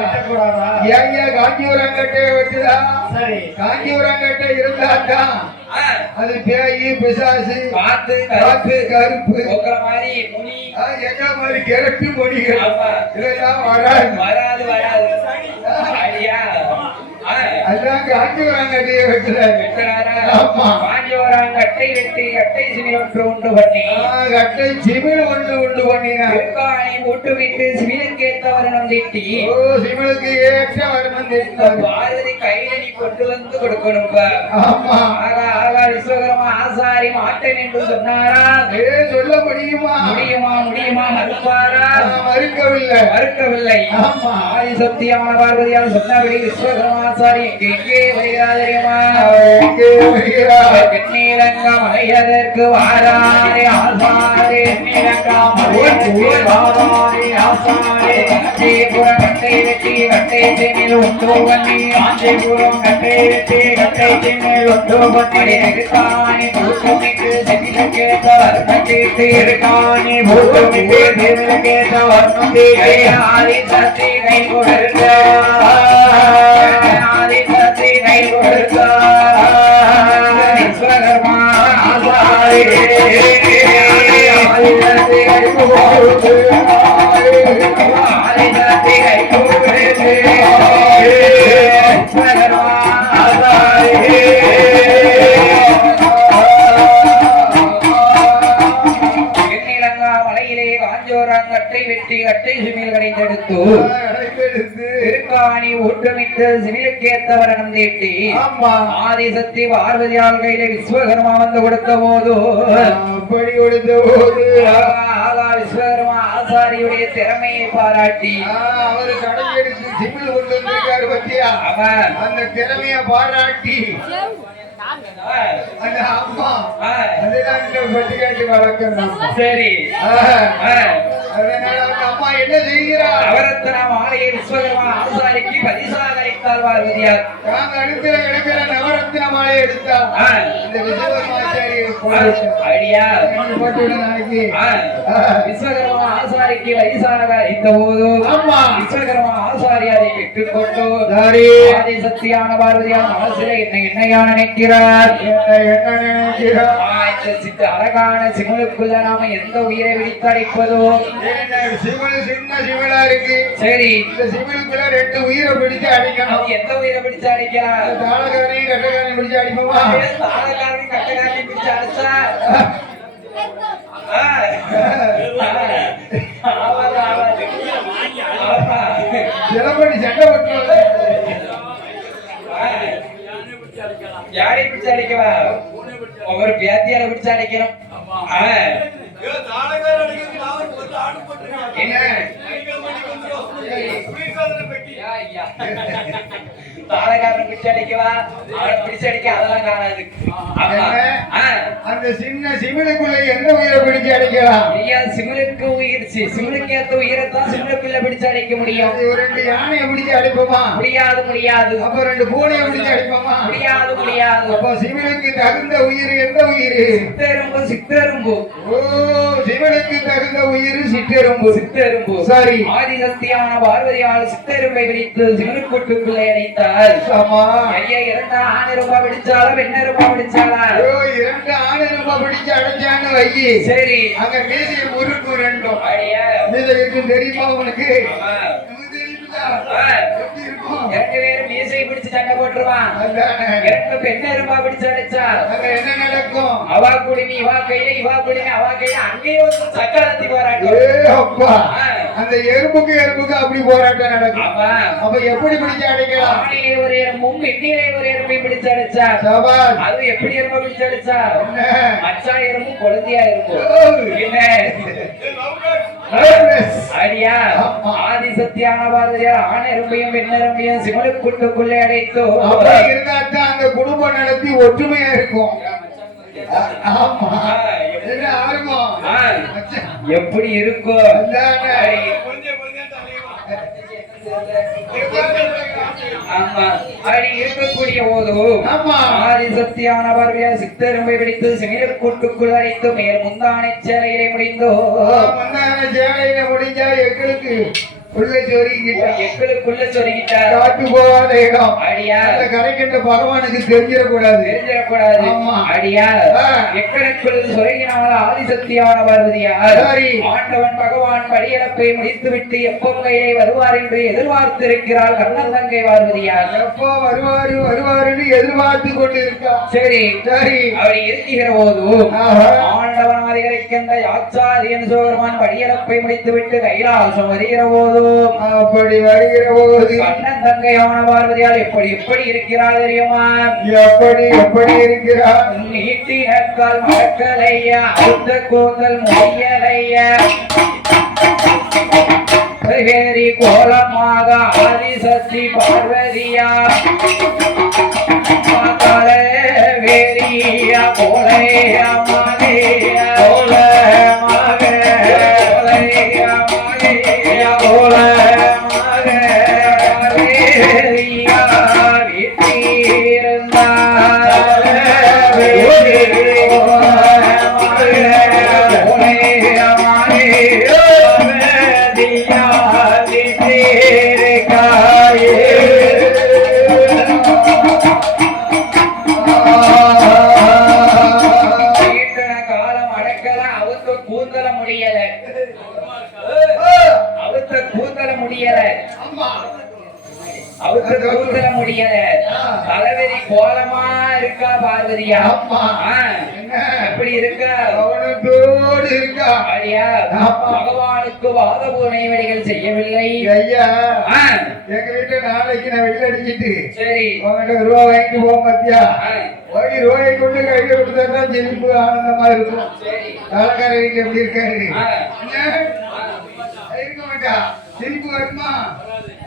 ஐயா காஞ்சிபுரம் கட்டையை வெட்டுதா சரி காஞ்சிபுரம் கட்டை இருந்தாதான் அது பேயி பிசாசு காத்து காத்து கருப்பு மாதிரி முனி எங்க மாதிரி கிரட்டு மொழிகள் இதெல்லாம் வராது வராது வராது ஐயா அதான் காஞ்சிபுரம் கட்டையை வெட்டுறாரு காஞ்சிபுரம் கட்டை வெட்டி கட்டை சிவில் ஒன்று உண்டு பண்ணி கட்டை சிவில் ஒன்று உண்டு பண்ணினார் போட்டு விட்டு சிவிலுக்கு ஏற்ற வரணம் தீட்டி சிவிலுக்கு ஏற்ற வரணம் தீட்டினார் பார்வதி கையில நீ கொண்டு வந்து கொடுக்கணும் ஆமா ஆகா விஸ்வகர்மா ஆசாரி மாட்டேன் என்று சொன்னாரா சொல்ல முடியுமா முடியுமா முடியுமா மறுப்பாரா மறுக்கவில்லை ஆமா ஆதி சக்தியான பார்வதியால் சொன்னபடி விஸ்வகர்மா ஆசாரி எங்கே வருகிறார் தெரியுமா தென்னீரங்கம் அலையதற்கு வாராரே ஆசாரே நீரங்கம் காஞ்சிபுரம் கட்டை வெட்டி கட்டை சென்னில் ஒன்று பண்ணி காஞ்சிபுரம் கட்டை வெட்டி கட்டை சென்னில் ஒன்று பண்ணி இருக்காணி பூத்துமிக்கு சென்னில் கேட்ட வர்ணம் தீட்டு இருக்காணி பூத்துமிக்கு சென்னில் கேட்ட வர்ணம் தீட்டு ஆதி சக்தி கை கொடுக்க ஆதி சக்தி கை கொடுக்க விஸ்வகர்மா ஆசாரி ஆதி சக்தி கை கொடுக்க கட்டை வெட்டி கட்டை சிமில் கடைந்தெடுத்து திருக்காணி ஊற்றமிட்டு சிமிலுக்கேத்தவரணம் தீட்டி ஆதிசக்தி பார்வதியால் கையில விஸ்வகர்மா வந்து கொடுத்த போது அப்படி கொடுத்த போது விஸ்வகர்மா ஆசாரியுடைய திறமையை பாராட்டி அவரு கடையெடுத்து சிமில் கொண்டு வந்திருக்காரு பத்தியா அந்த திறமையை பாராட்டி அந்த அம்மா அதுதான் பட்டி காட்டி வளர்க்கணும் சரி அம்மா என்ன செய்கிறார் நவரத்ன மாலையை விஸ்வகர்மா ஆசாரிக்கு பரிசாக அளித்தார் பார்வதியார் நாங்க அடுத்த கிடக்கிற நவரத்ன மாலையை எடுத்தா இந்த விஸ்வகர்மா ஆசாரிக்கு பரிசாக அளித்த போது விஸ்வகர்மா ஆசாரி அதை பெற்றுக்கொண்டு ஆதி சக்தியான பார்வதியார் மனசில என்னையா நினைக்கிறார் என்ன நினைக்கிறார் இந்த அழகான சிவனுக்குள்ள நாம எந்த உயிரை விழித்து அடைப்பதோ சின்ன சிவலா இருக்கு சரி இந்த சிவனுக்குள்ள 2 உயிரை பிடிச்சு அடிக்கணும் எந்த உயிரை பிடிச்சு அடிக்கலாம் தாளகாரையும் கட்டகாரையும் பிடிச்சு அடிப்போமா தாளகாரையும் கட்டகாரையும் பிடிச்சு அடிச்சா சிலப்படி சண்டை போட்டு யாரை பிடிச்சு அடிக்கவா ஒவ்வொரு பேத்தியால பிடிச்சு அடிக்கணும் தாளகாரன் பிடிச்சு அடிக்கவா அவனை பிடிச்சு அடிக்க அதெல்லாம் காணாது அந்த சின்ன சிமிழுக்குள்ள எந்த உயிரை பிடிச்சு அடிக்கலாம் சிமிழுக்கு உயிர் சிமிழுக்கு ஏத்த உயிரைத்தான் சிமிழுக்குள்ள பிடிச்சு அடிக்க முடியும் 2 யானையை பிடிச்சு அடிப்போமா முடியாது முடியாது அப்ப 2 பூனையை பிடிச்சு அடிப்போமா முடியாது முடியாது அப்ப சிமிழுக்கு தகுந்த உயிர் எந்த உயிர் சித்தெரும்பு சித்தெரும்பு சிவனுக்கு தகுந்த உயிர் சித்தெரும்பு சித்தெரும்பு சரி ஆதிசக்தியான பார்வதியால் சித்தெரும்பை விரித்து சிவனுக்குள்ளே அடைத்தார் ஐயா 2 ஆணிரும்பா பிடிச்சாலும் பெண்ணரும்பா பிடிச்சாலா 2 ஆணிரும்பா பிடிச்சு அடைச்சான்னு வையி சரி அங்க மீதியை முறுக்கு 2 மீதை இருக்கு தெரியுமா உனக்கு மீசை பிடிச்சு சண்டை போட்டுருவான் 2 பெண்ணரும்பா பிடிச்சு அடைச்சா என்ன நடக்கும் அவா குடிமி இவா கையில இவா குடிமி அவா கையில அங்கேயே வந்து சக்கரத்தி போராட்டம் அந்த எறும்புக்கு அப்படி போராட்டம் நடக்கும் அப்ப எப்படி பிடிச்சு அடைக்கலாம் ஆணிலே ஒரு எறும்பும் பெண்ணிலே ஒரு எறும்பை பிடிச்சு அடைச்சா அது எப்படி எறும்பை பிடிச்சு அடைச்சா மச்சா எறும்பும் குழந்தையா இருக்கும் அடியா ஆதி சத்தியான பார்வதியார் ஆண் எறும்பையும் பெண் எறும்பையும் சிவனுக்குள்ளுக்குள்ளே அடைத்தோ இருந்தா அந்த குடும்பம் நடத்தி ஒற்றுமையா இருக்கும் என்ன ஆரம்பம் ஆ, எப்படி இருக்கும் அதானே. ஆமா அப்படி இருக்கக்கூடிய போது ஆமா. ஆதிசக்தியான பார்வையா சித்தரும்பை பிடித்து சிமிழ் கூட்டுக்குள் அடைத்து மேல் முந்தானை சேலையிலே முடிந்தோ மன்னார சேலையில முடிஞ்சா எங்களுக்கு உள்ள சொருகிட்ட எங்களுக்குள்ள சொருகிட்டார் காட்டு போகாத இடம் அடியா அந்த கரைக்கின்ற பகவானுக்கு தெரிஞ்சிடக்கூடாது. தெரிஞ்சிடக்கூடாது ஆமா. அடியா ஆ. எக்கனுக்குள் சொருகினால ஆதிசக்தியான பார்வதியார் சரி. ஆண்டவன் பகவான் படியளப்பை முடித்துவிட்டு எப்போ கையிலே வருவார் என்று எதிர்பார்த்திருக்கிறாள் கண்ணன் தங்கை பார்வதியார். எப்போ வருவாருன்னு எதிர்பார்த்து கொண்டு இருக்கா. சரி சரி. அவரை இருக்கிற போது ஆஹா. ஆண்டவன் அதிகரிக்கின்ற யாச்சாரியன் சிவபெருமான் படியளப்பை முடித்துவிட்டு கைலாசம் வருகிற போது அப்படி வருகிற போது கண்ணன் தங்கையான பார்வதியால் எப்படி இருக்கிறாள் தெரியுமா? எப்படி இருக்கிறார்? நீட்டினக்கால் மறக்கலையா அந்த கூந்தல் முடியலையா வேரி கோலமாக ஆதிசக்தி பார்வதியா வேரியா கோலையா மாலையா கோலமாக கோலையா மாலையா கோலமாக வேரியா வீட்டிருந்தார் கோலையா மாலையா வேரியா வீட்டிருக்காயே காலம் அடக்கல அவருக்கு கூந்தல முடியல அவருக்கு கூந்தல முடியல அவருக்கு கூந்தல முடியல தலைவரி கோலமா இருக்கா பார்வதியா ஆமா. ஆ, எப்படி இருக்கா கவனத்தோடு இருக்கா. அடியா பகவானுக்கு வாத பூனைவடிகள் செய்யவில்லை ஐயா ஆ, எங்க வீட்டுல நாளைக்கு நான் வெளில அடிச்சிட்டு சரி உங்ககிட்ட ரூபா வாங்கிட்டு போக பாத்தியா. ஆ, போய் ரூபாயை கொண்டு கையில கொடுத்தா சிரிப்பு ஆனந்தமா இருக்கும். சரி தாளக்கார வீட்டுல எப்படி இருக்காரு? ஆ. என்ன? இருக்க மாட்டா. சிரிப்பு வருமா?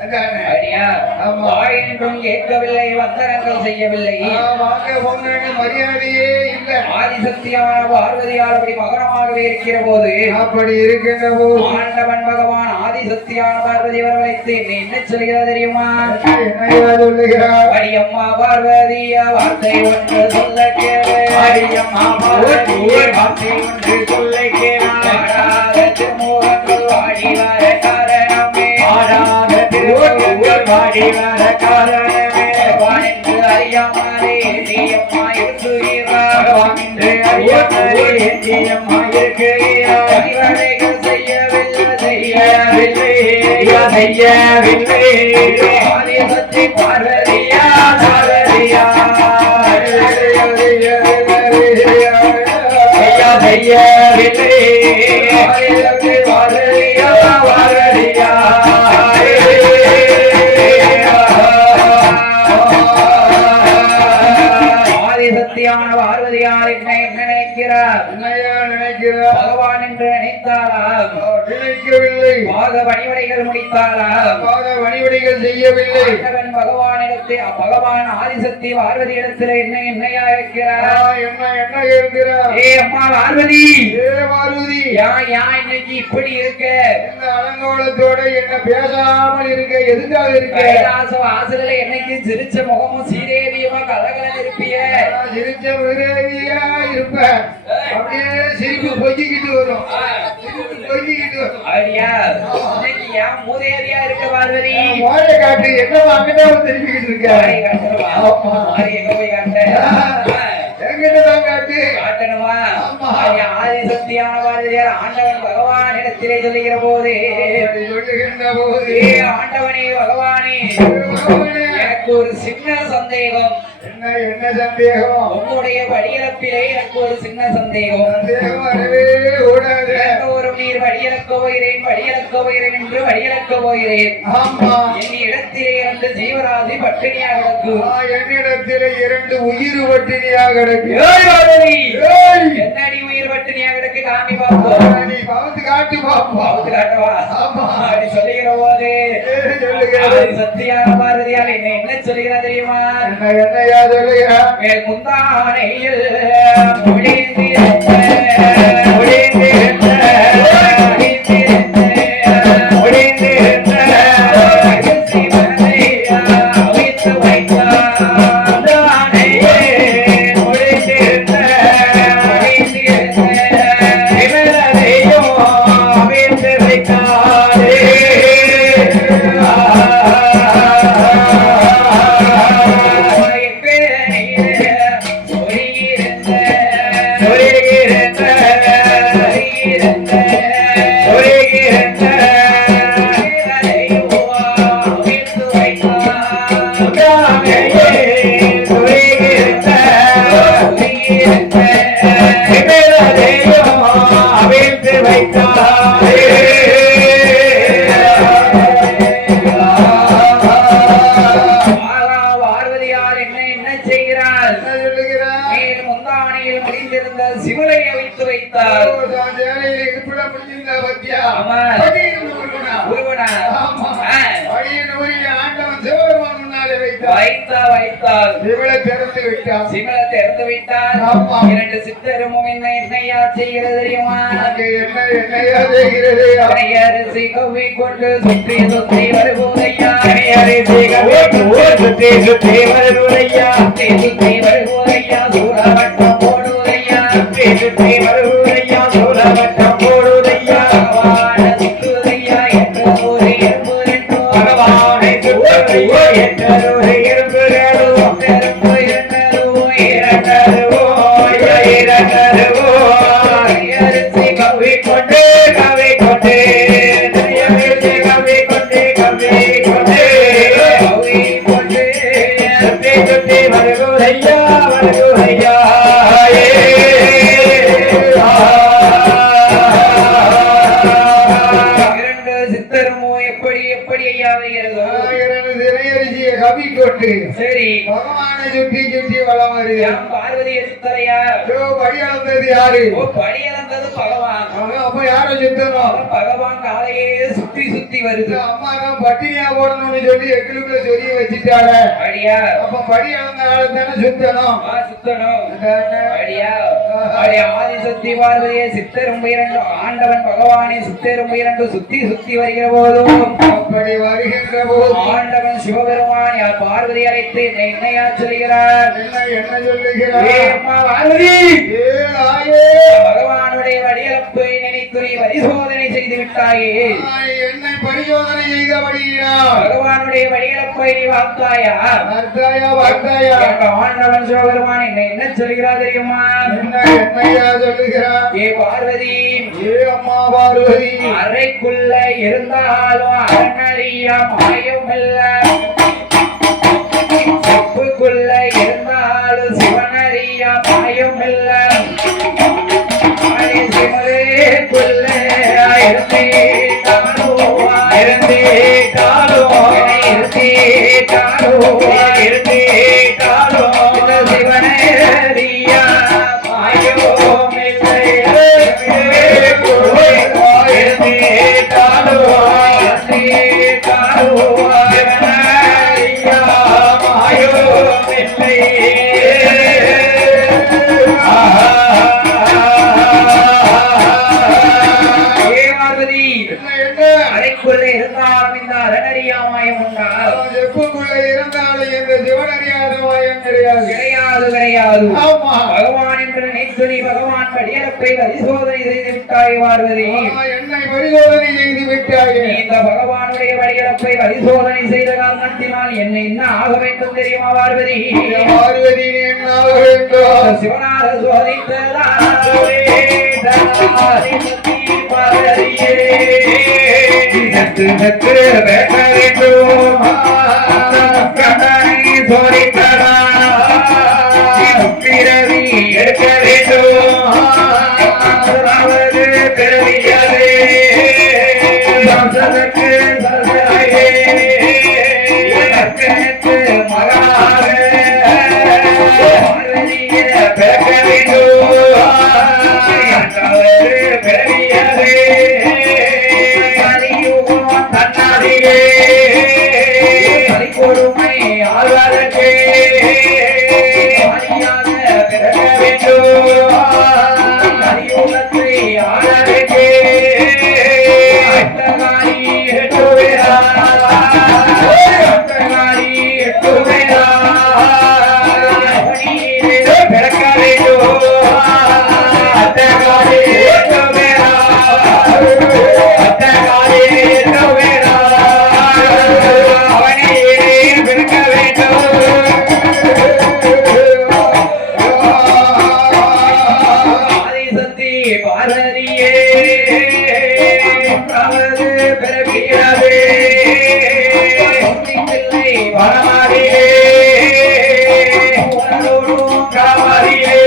அதானே. அடியா ஆமா. வாயின்றும் கேட்கவில்லை வந்தனங்கள் செய்யவில்லை வாங்க போங்கன்னு மரியாதையே இல்ல. ஆதிசக்தியான பார்வதியால் அப்படி மகனமாகவே இருக்கிற போது அப்படி இருக்கின்ற போது ஆண்டவன் பகவான் ஆதிசக்தியான பார்வதி வரவழைத்து என்ன சொல்கிறார் தெரியுமா? என்னையா சொல்லுகிறார்? அடியம்மா பார்வதியா வார்த்தை ஒன்று சொல்ல கேளு அடியம்மா பார்வதியே வார்த்தை ஒன்று சொல்ல கேளு ஆடாத திருமுகங்கள் வாடி வர காரணமே ஆடாத திருமுகங்கள் வாடி வர காரணமே வானின்று அறியாமலே ஏந்தியம்மா இருக்குகிறார் வானின்று அறியாமலே ஏந்தியம்மா இருக்குகிறார் அறிவரைகள் செய்யவில்லை செய்யவில்லை ஆதிசக்தி பார்வதியா பார்வதியா செய்யவில்லை ஆதிசக்தி பார்வதியா பார்வதியா ஆதிசக்தியான பார்வதியார் என்ன நினைக்கிறார்? என்னையா நினைக்கிறார்? பகவான் என்று நினைத்தாராம் நினைக்கவில்லை. பாத பணிவடைகள் முடித்தாராம் பாத வழிவடைகள் செய்யவில்லை. ஆண்டவன் பகவானிடத்தில் பகவான் ஆதிசக்தி பார்வதி இடத்துல என்னையா இருக்கிறார்? என்ன இருக்கிறார்? ஏ அம்மா பார்வதி ஏ பார்வதி, யா இன்னைக்கு இப்படி இருக்க இந்த அலங்கோலத்தோட என்ன பேசாமல் இருக்க எதுக்காக இருக்க? கைலாச வாசல்ல என்னைக்கு சிரிச்ச முகமும் சீதேவியமா கலகலன்னு இருப்பிய நான் சிரிச்ச விரோதியா இருப்ப. அப்படியே சிரிப்பு பொங்கிக்கிட்டு வரும். சிரிப்பு பொங்கிக்கிட்டு வரும். அப்படியா இன்னைக்கு ஏன் மூதேவியா இருக்க பார்வதி? வாழை காட்டு என்னமா அங்கதான் திரும்பிக்கிட்டு இருக்க? மாறி காட்டணுமா? மாறி எங்க போய் காட்ட? எங்கிட்டதான் காட்டு. காட்டணுமா? ஆமா. ஐயா, ஆதிசக்தியான பார்வதியார் ஆண்டவன் பகவான் இடத்திலே சொல்லுகிற போது அப்படி சொல்லுகின்ற போது ஏ ஆண்டவனே பகவானே பகவானே, எனக்கு ஒரு சின்ன சந்தேகம். என்ன சந்தேகம்? உன்னுடைய படியிறப்பிலே எனக்கு ஒரு சின்ன சந்தேகம். சந்தேகம் வரவே கூடாது. எல்லோரும் நீர் வழியிறக்க போகிறேன் என்று வழியிறக்க போகிறேன். ஆமா. என் இடத்திலே 2 ஜீவராசி பட்டினியாக கிடக்கு. என்னிடத்தில் 2 உயிர் பட்டினியாக கிடக்கு. ஏய் பார்வதி, ஏய், என்னடி உயிர் பட்டினியாக கிடக்கு காமி பார்ப்போம். நீ பவுத்து காட்டு பாப்போம். அவுத்து காட்டவா? ஆமா. அப்படி சொல்லுகிற போது சொல்லுகிறேன். சத்தியான பாரதியால் என்ன சொல்லுகிறா தெரியுமா? என்னையா சொல்லுகிறார்? மேல் முந்தானையில் முடிந்திருந்த ஆமா. படியிருந்து உருவனா. உருவனா. ஆமா. ஆ. படியின் ஊரில் ஆண்டவன் சிவபெருமான் முன்னாலே வைத்தார். வைத்தால் சிவளை திறந்து விட்டார். சிவலை திறந்து விட்டார். ஆமா. இரண்டு சித்தரும் என்னையா செய்கிறது தெரியுமா? அங்கே என்னையா செய்கிறது? அரிசி கவ்வி கொண்டு சுற்றி சுற்றி வருவோதையா. அரிசி கவ்வி கொண்டு சுற்றி சுற்றி வருவோதையா. சுற்றி சுற்றி வருவோதையா. சூழவட்டம் போடுவதையா. சுற்றி சுற்றி வருவோதையா. சூழவட்டம் போடுவதையா. பகவான சுற்றுவதையா. என்று ஒரு எறும்பு ரெண்டு. பகவானை சுற்றுவதையா. என்று எறும்பு எறும்பு இரண்டதுவோ இரண்டதுவோ இரண்டதுவோ அரிசி கவ்வி கொண்டு கவி கொண்டு அரிசி கவி கொண்டு கவி கொண்டு கவ்வி கொண்டு சுற்றி சுற்றி வருவோதையா. வருவோதையா. இரண்டு சித்தருமோ எப்படி எப்படி ஐயா வருகிறதோ. திரையரிசியை கவி கொண்டு சரி பகவானை சுற்றி சுற்றி வளம் வருகிறார். யாம் பார்வதிய சித்தரையா. படி அளந்தது யாரு? ஓ படியளந்தது பகவான். அப்ப யாரை சுத்தணும்? அவன் பகவான் காலையே சுத்தி சுத்தி வருது. அம்மா தான் பட்டினியா போடணும்னு சொல்லி எங்களுக்குள்ள சொல்லி வச்சுட்டார. அடியா அப்ப படி அளந்த ஆளு தானே சுத்தணும். சுத்தணும். அடியா அடியா ஆதிசக்தி பார்வதிய சித்தரும் இரண்டு ஆண்டவன் பகவானை சித்தரும் இரண்டு சுத்தி சுத்தி வருகிற போதும் அப்படி வருகின்ற போது ஆண்டவன் சிவபெருமான் யார் பார்வதி அழைத்து என்னையா சொல்கிறார்? என்ன சொல்லுகிறார்? ஏ அம்மா பார்வதி, ஏ ஆயே, பகவானுடைய வடிவப்பை நினைத்து நீ பரிசோதனை செய்து விட்டாயே. என்னை பரிசோதனை செய்தபடியா பகவானுடைய வடிவப்பை நீ வார்த்தாயா? வார்த்தாயா என்ற ஆண்டவன் சிவபெருமான் என்ன சொல்கிறார் தெரியுமா? என்னையா சொல்லுகிறார்? ஏ பார்வதி, ஏ அம்மா பார்வதி, அறைக்குள்ள இருந்தாலும் அரணறிய மாயம் இல்ல. செப்புக்குள்ள இருந்தாலும் சிவனறிய மாயம் இல்ல. சிவனுக்குள்ள இருந்தேட்டாலோ இருந்தேட்டாலோ இருந்தேட்டாலோ சிவனறிய மாயம் இல்லை. அறைக்குள்ளே இருந்தாலும் இந்த அரணறியாமாயம் உண்டா? செப்புக்குள்ள இருந்தாலும் எந்த சிவனறியாத மாயம் கிடையாது. கிடையாது கிடையாது. ஆமா, பகவான் என்று நினைத்து நீ பகவான் வடிவப்பை பரிசோதனை செய்து விட்டாய் பார்வதி. என்னை பரிசோதனை செய்து விட்டாயே. நீ இந்த பகவானுடைய வடிவப்பை பரிசோதனை செய்த காரணத்தினால் என்ன ஆக வேண்டும் தெரியுமா பார்வதி? பார்வதி என்ன ஆக வேண்டும்? சிவனார சோதித்ததா பிறவி எடுக்க வேண்டும். பிறவியாலே மகனாக பிறக்க வேண்டும். பிறவியாலே தன்னாடியே கொடுமை ஆழ்வாருக்கு பிறக்க வேண்டும். அறிவுலத்தை ஆளருக்கு அட்டகாரி எட்டுவேரா அட்டகாரி எட்டுவேரா பிறக்க வேண்டும். அட்டகாரி எட்டுவேரா அட்டகாரி எட்டுவேரா அவனை பிறக்க வேண்டும். ஆதிசக்தி பார்வதியே அவரது பிறப்பியவே பிள்ளை வரமாறியே காமாரியே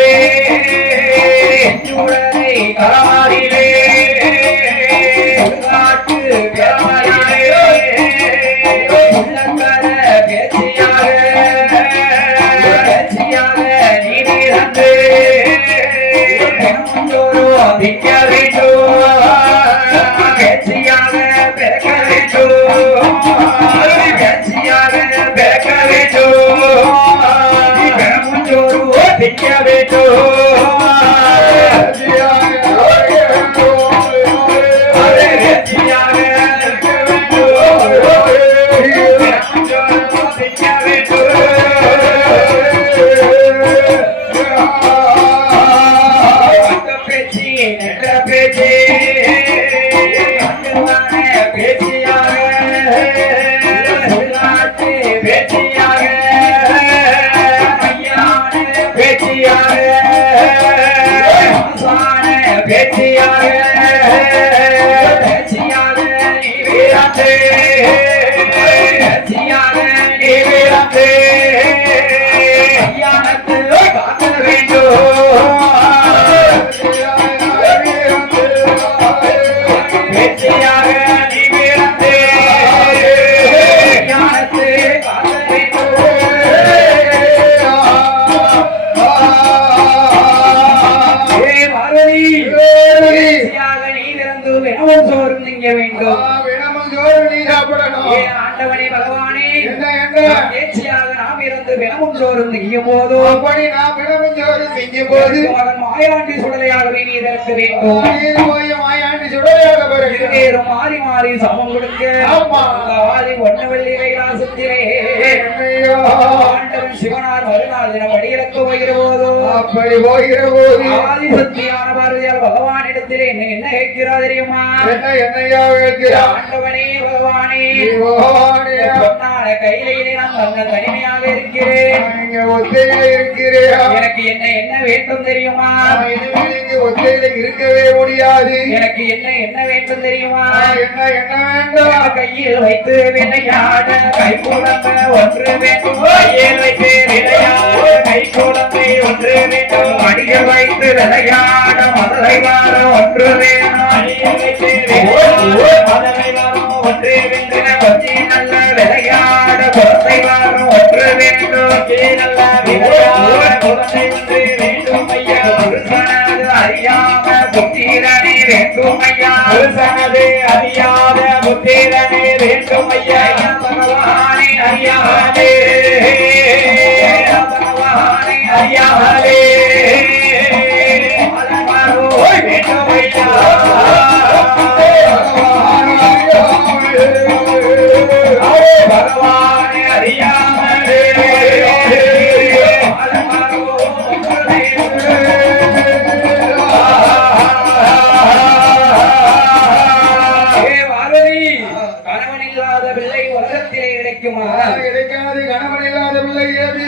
உடலை காமாரிலே நாட்டு பெறமாரிலே உள்ளங்கர பேச்சியாக நீதி தந்து திக்க வேண்டும். நிற்க வேண்டும் அது வெற்றியாக நிற்க வேண்டும் பேச்சு நெற்ற பேச்சு பேச்சியாக பேச்சியாக பேச்சியாக பேச்சியாக பேச்சியாக நீ வீரத்தே பேச்சியாக நீ வீரத்தே ஐயானத்து காக்க வேண்டும் பேச்சியாக நீ வீரத்தே ஐயானத்து காக்க வேண்டும் நீ திறந்து வினவும் சோறும் திங்க வேண்டும் ஆண்டவனே பகவானே பேச்சியாக நாம் இருந்து வினவும் சோறும் திங்கும் போது மகன் மாயாண்டி சுடலையாகவே நீ திறக்க வேண்டும் இருவேறும் மாறி மாறி சமம் கொடுக்க ஆதி ஒன்னவல்லி கைலாசத்திலே ஆண்டவன் சிவனார் மறுநாள் தினம் அடியிறக்க போகிற போதோ அப்படி போகிற போது ஆதி சக்தியான பார்வதியால் பகவானிடத்திலே என்ன கேட்கிறா தெரியுமா என்னையா கேட்கிறார் ஆண்டவனே பகவானே பகவானே பொன்னான கையிலே நான் தங்க தனிமையாக இருக்கிறேன் நீங்க ஒத்தையில இருக்கிறீரா எனக்கு என்ன வேண்டும் தெரியுமா இனிமேல் நீங்க ஒத்தையில இருக்கவே முடியாது எனக்கு என்ன வேண்டும் தெரியுமா என்ன வேண்டும் கையில் வைத்து விளையாட கை குழம்பு ஒன்று வேண்டும் கையில் வைத்து விளையாட கை குழம்பு ஒன்று வேண்டும் அடியில் வைத்து விளையாட மதுரை வாரம் ஒன்று வேணும் அடியில் வைத்து மதுரை வாரம் ஒன்று வேண்டும் கொஞ்சி நல்ல விளையாட குழந்தை வாரம் ஒன்று வேண்டும் நல்ல விளையாட குழந்தை ஒன்று வேண்டும் ஐயா புருஷனது அறியாம புத்திரனே வேண்டும் ஐயா புருஷனது அறியாத புத்திரனே வேண்டும் ஐயா பகவானே அறியாதே பகவானே அறியாதே வேண்டும் ஐயா பகவானே அறியாமலே கணவனில்லாத பிள்ளை உலகத்திலே கிடைக்குமா கிடைக்காது கணவன் இல்லாத பிள்ளை ஏது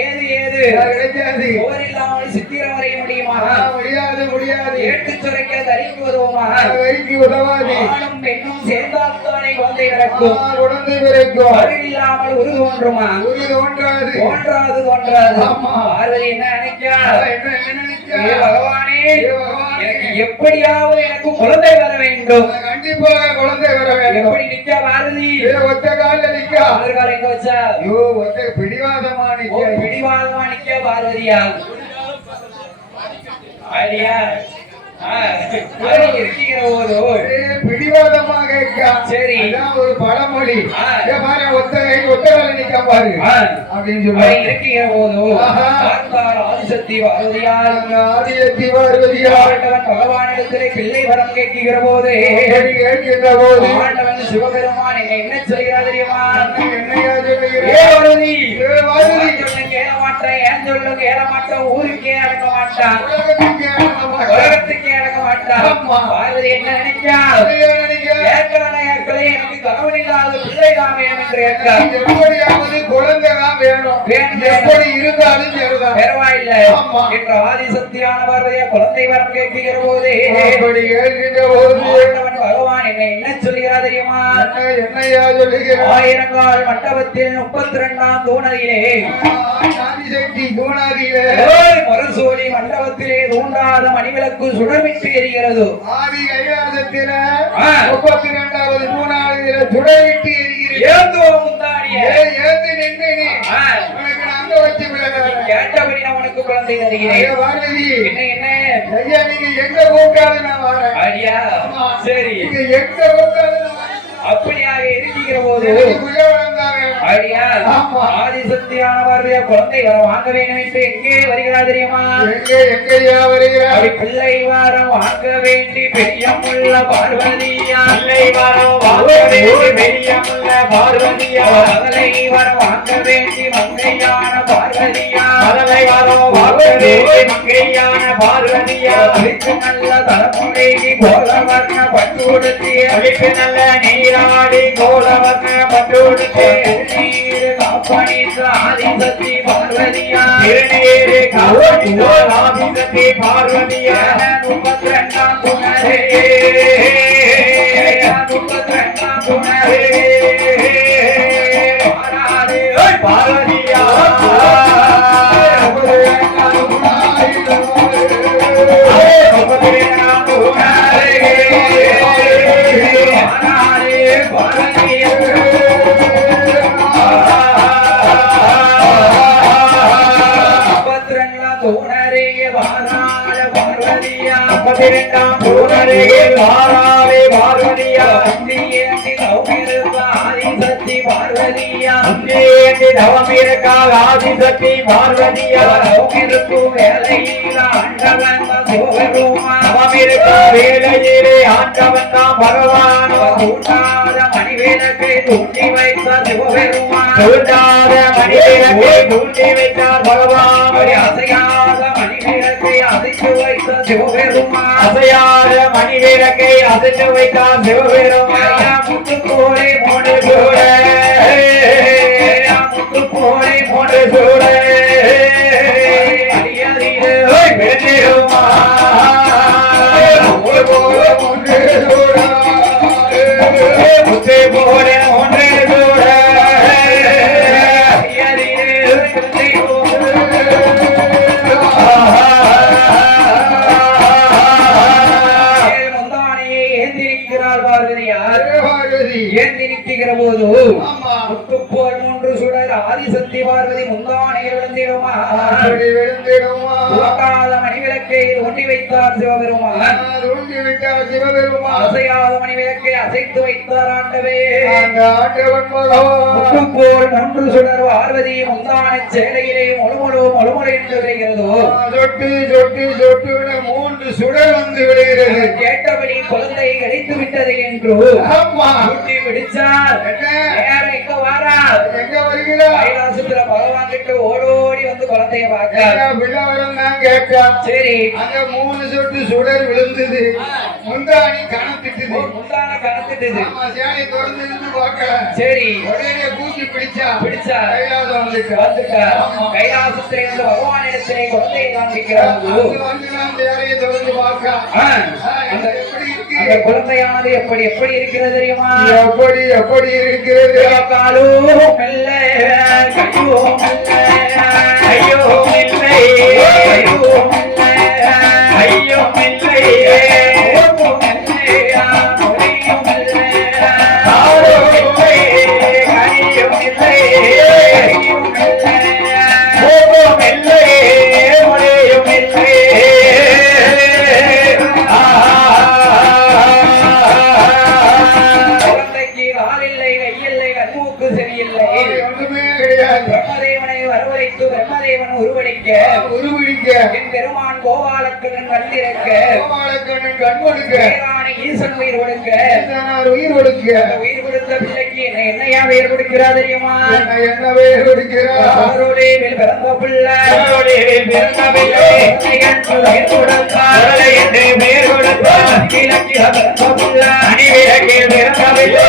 ஏது ஏது கிடைக்காது போரில்லாமல் சித்திரம் வரைய முடியுமா முடியாது முடியாது ஏட்டு சுரைக்க தரிக்கு உதவுமா கைக்கு உதவாது ஆணும் பெண்ணும் சேர்ந்தால்தானே குழந்தை பிறக்கும் குழந்தை பிறக்கும் அறிவில்லாமல் உரு தோன்றுமா உயிர் தோன்றாது தோன்றாது தோன்றாது ஆமா. பார்வதி என்ன நினைக்கா என்ன நினைச்சா பகவானே பகவானே. எனக்கு எப்படியாவது எனக்கு குழந்தை வர வேண்டும் கண்டிப்பாக குழந்தை வர வேண்டும் எப்படி நிக்கா பாரதி ஒத்த கால நிக்கா ஆறுகால எங்க வச்சா ஐயோ ஒத்த பிடிவாதமா நிக்க பிடிவாதமா நிக்க பாரதியா ஐடியா இருக்கிற போது பிடிவாதமா கேட்கா சரி. அதான் ஒரு பழமொழி ஆ. இங்க பாரு ஒத்த கால நிக்க பாரு அப்படின்னு சொல்லுவாங்க இருக்கிற போது ஆஹா. பார்த்தார் ஆதிசக்தி பார்வதியால் ஆதியத்தி பார்வதியா ஆண்டவன் பகவானிடத்திலே பிள்ளை வரம் கேட்கிற போது கேட்கின்ற போது ஆண்டவன் சிவபெருமான் என்ன சொல்கிறார் தெரியுமா என்னையா சொல்லுகிறேன் ஏ பார்வதி பார்வதி. சொல்லுங்க ஏற மாட்டேன் ஏன் சொல்லுங்க ஏற மாட்டேன் ஊருக்கே அடங்க மாட்டான் உலகத்துக்கு அடங்க உலகத்துக்கே அடங்க மாட்டான் ஆமா. பார்வதி என்ன நினைச்சா மாட்டான். ஏற்கனவே எனக்கு கணவன் இல்லாத பிள்ளை தான் வேணும் என்று கேட்கிறார் எப்படியாவது குழந்தை தான் வேணும் வேணும். எப்படி இருந்தாலும் சரிதான் பரவாயில்லை ஆமா. என்ற ஆதிசக்தியான பார்வதியா குழந்தை வரம் கேட்கிற போது அப்படி கேட்கின்ற போது ஆண்டவன் பகவான் என்ன சொல்கிறார் தெரியுமா என்னையா சொல்லுகிறார் ஆயிரங்கால் மண்டபத்தில் 32ஆம் தூணதிலே ஆதிசக்தி தூணாதியிலே மறுசோழி மண்டபத்திலே தூண்டாத மணிவிளக்கு சுடர்விட்டு எரிகிறது ஆதி கைலாசத்தில ஆ. 32வது தூணாதியில துடைவிட்டு எரிகிறது ஏந்தோ முந்தாடிய ஏந்து நின்று நீ ஆ. உனக்கு நான் அங்க வச்சு விடுறேன் கேட்டபடி நான் உனக்கு குழந்தை தருகிறேன் பார்வதி என்ன ஐயா நீங்க எங்க கூப்பிட்டாலும் நான் வரேன் ஐயா சரி நீங்க எங்க கூப்பிட்டாலும் நான் வரேன். அப்படியாக இருக்கிற போது எனக்கு உள்ள வளர்ந்த தான் வேணும். அப்படியா? ஆமா. ஆதிசக்தியானவருடைய குழந்தை வரம் வாங்க வேண்டும் என்று எங்கே வருகிறார் தெரியுமா? எங்கேயா வருகிறார்? அப்படி பிள்ளை வரம் வாங்க வேண்டி பெரியமுள்ள பார்வதியா, பிள்ளை வரம் வாங்க வேண்டி பெரியமுள்ள பார்வதியா, மகளை வரம் வாங்க வேண்டி மங்கையான பார்வதியா, மகளை வரம் வாங்க வேண்டி மங்கையான பார்வதியா, அதுக்கு நல்ல தலைமுறைக்கு கோலவர்ண பட்டு கொடுத்து அதுக்கு நல்ல நீராடி கோலவர்ண பட்டுடுத்து திருநீர் காப்பணித்த ஆதிசக்தி பார்வதியா, திருநீரு காவடிதோ ஆதிசக்தி பார்வதியா, 32ஆம் குணரே 32ஆம் குணரே பாராது பார்வதியா, பதினெட்டாம் பூனரையில் வாராவே பார்வதியா, ஆதிசக்தி பார்வதியா, அங்கேந்தி தவம் இருக்கால் ஆதிசக்தி பார்வதியா, இருக்கும் வேலையில் ஆண்டவன் சிவபெருமா, தவம் இருக்கும் வேலையிலே ஆண்டவன் தான் பகவான், தூண்டாத மணிவேலத்தை தூண்டி வைத்த சிவபெருமா, தூண்டாத மணிவிளக்கை தூண்டி வைத்தார் பகவான், அசையாத மணிவேலத்தை அசைத்து வைத்த சிவபெருமா, அசையாத மணிவிளக்கை அசைத்து வைத்தார் சிவபெருமான், முத்து போலே மூன்று சூட முத்து போலே மூன்று சூட பெற்றிருமா முத்து போல ஒன்று சூட முந்தானையை ஏந்திருக்கிறார் பார்வதியார். பார்வதி. ஏந்திருக்கிற போது ஆமா. முத்துப்போல் மூன்று சுடர் ஆதிசக்தி பார்வதி முந்தானை விழுந்திடுமா, அப்படி விழுந்திடுமா? உலகாத மணிவிளக்கை ஒண்டி வைத்தார் சிவபெருமான், தூண்டி விட்டார் சிவபெருமான். அசையாத மணிவிளக்கை அசைத்து வைத்தார் ஆண்டவே. அந்த ஆண்டவன் பகவான் முத்துப்போல் மூன்று சுடர் பார்வதி முந்தானை சேலையிலே முழுமுறை என்று வருகிறதோ, சொட்டு சொட்டு சொட்டுன்னு 3 சுடர் வந்து விடுகிறது. கேட்டபடி குழந்தை கிடைத்து விட்டது என்று ஆமா. ஊட்டி பிடிச்சார். என்ன? நேரம் எங்க வாரார்? எங்க வருகிறார்? கைலாசத்துல பகவான் கிட்ட ஓடோடி வந்து குழந்தைய பார்க்க. பிள்ளைவரம் தான் கேட்டான். சரி, அங்க 3 சொட்டு சுடர் விழுந்தது. முந்தாணி கணத்திட்டது. முந்தான கணத்துட்டுது. ஆமா, சேனை திறந்து இருந்து பார்க்கல. சரி, உடனே தூக்கி பிடிச்சா கைலாசம் வந்துட்டு வந்துட்டார். கைலாசத்திலே இருந்து பகவான் இடத்திலே குழந்தையை காண்பிக்கிறார். வந்து நான் சேனையை திறந்து பார்க்க அந்த எப்படி இருக்கு? அந்த குழந்தையானது எப்படி எப்படி இருக்கிறது தெரியுமா? எப்படி எப்படி இருக்கிறது? காலும் இல்லை, கையும் இல்லை, ஐயோ இல்லை கையும் இல்லை, ஐயும் இல்லை ஓடும் இல்லையா, மொழியும் இல்லை, தாரும் இல்லை கனியும் இல்லை கையும் இல்லை, கோபம் இல்லை மொழியும் இல்லை குழந்தைக்கு கால் இல்லை, கை இல்லை, கண்மூக்கு சரியில்லை. ஒண்ணுமே கிடையாது. பிரம்மதேவனை வரவழைத்து பிரம்மதேவன் உருவடிக்க உருவிடிக்க என் பெருமான் கோபாலக்கண்ணன் வந்திருக்க கோபாலக்கண்ணன் கண் கொடுக்க பேரான ஈசன் உயிர் கொடுக்க உயிர் கொடுக்க அந்த உயிர் கொடுத்த பிள்ளைக்கு என்னையா உயிர் கொடுக்கிறா தெரியுமா? என்னவே கொடுக்கிறார். அவரோடே பிறந்த பிள்ளை பிறந்தவில்லை என்று உயிர் கொடுத்தார். கடலை என்று பெயர் கொடுத்தார் கிழக்கில பிறந்த பிள்ளை அணிவிளக்கில் பிறந்தவில்லை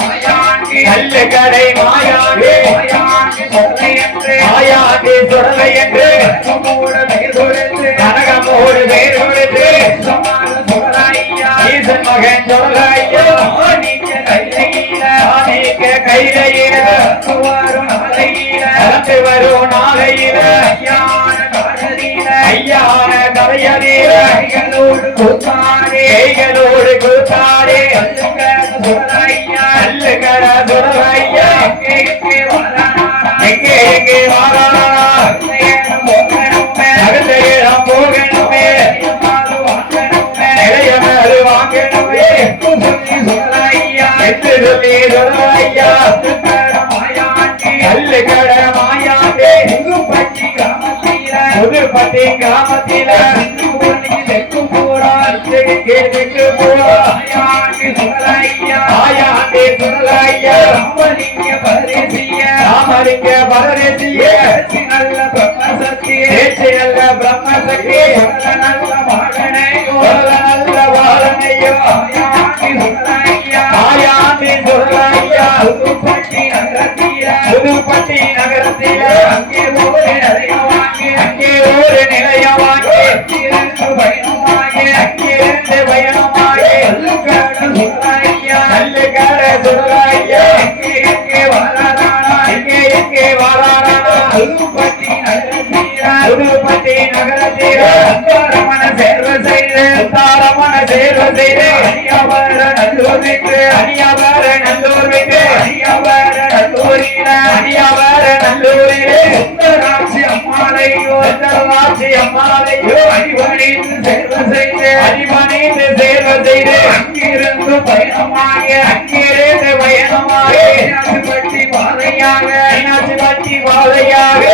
மாயாண்டி கல்லு கடை மாயாண்டு மாயாண்டி சொல்லை என்று மாயாண்டு சுடலை என்று கனகமோடு பெயர் கொடுத்து கனகமோடு பெயர் கொடுத்து சமான சுடலையா ஈசன் மகன் சொல்லலையோ நீங்க கையில ஆனைக்க கையில வரும் நாளையில கலந்து வரும் நாளையில ஐயான காடலில ஐயான கரையறில கைகளோடு கூத்தாடே கைகளோடு கூத்தாடே அல்லுங்க சுடலையா அல்லுகட சுடலையா எங்கே வரானா எங்கே எங்கே வாரானா நகர்ந்த இடம் போகணுமே இளையமரு வாங்கணுமே என்று சொல்லி சொல்லையா மாயாண்டி அல்லுக்கட மாயாண்டி புதுப்பட்டி கிராமத்தில தெற்கு போறான் தெற்கு போறாண்டி சுடலையா ராமலிங்க பரதேசிய நல்ல பிரம்மசக்தி நல்ல வாழனையோ ஆயாண்டி சுடலையா புதுப்பட்டி நகரத்தில அங்கே ஒரு நிலைய வாங்கி அங்கிருந்து பயணமாகி அல்லுக்கட சுடலையா எங்கே வாரானா புதுப்பட்டி நகரத்தில தாரமன சேர்வு செய்து அணியவர நல்லூர் விட்டு நல்லூரிலே உத்தராட்சி அம்மாளையோ அடிபணிந்து சேர்வு செய்து அங்கிருந்து பயணமாக பட்டி பாதையாக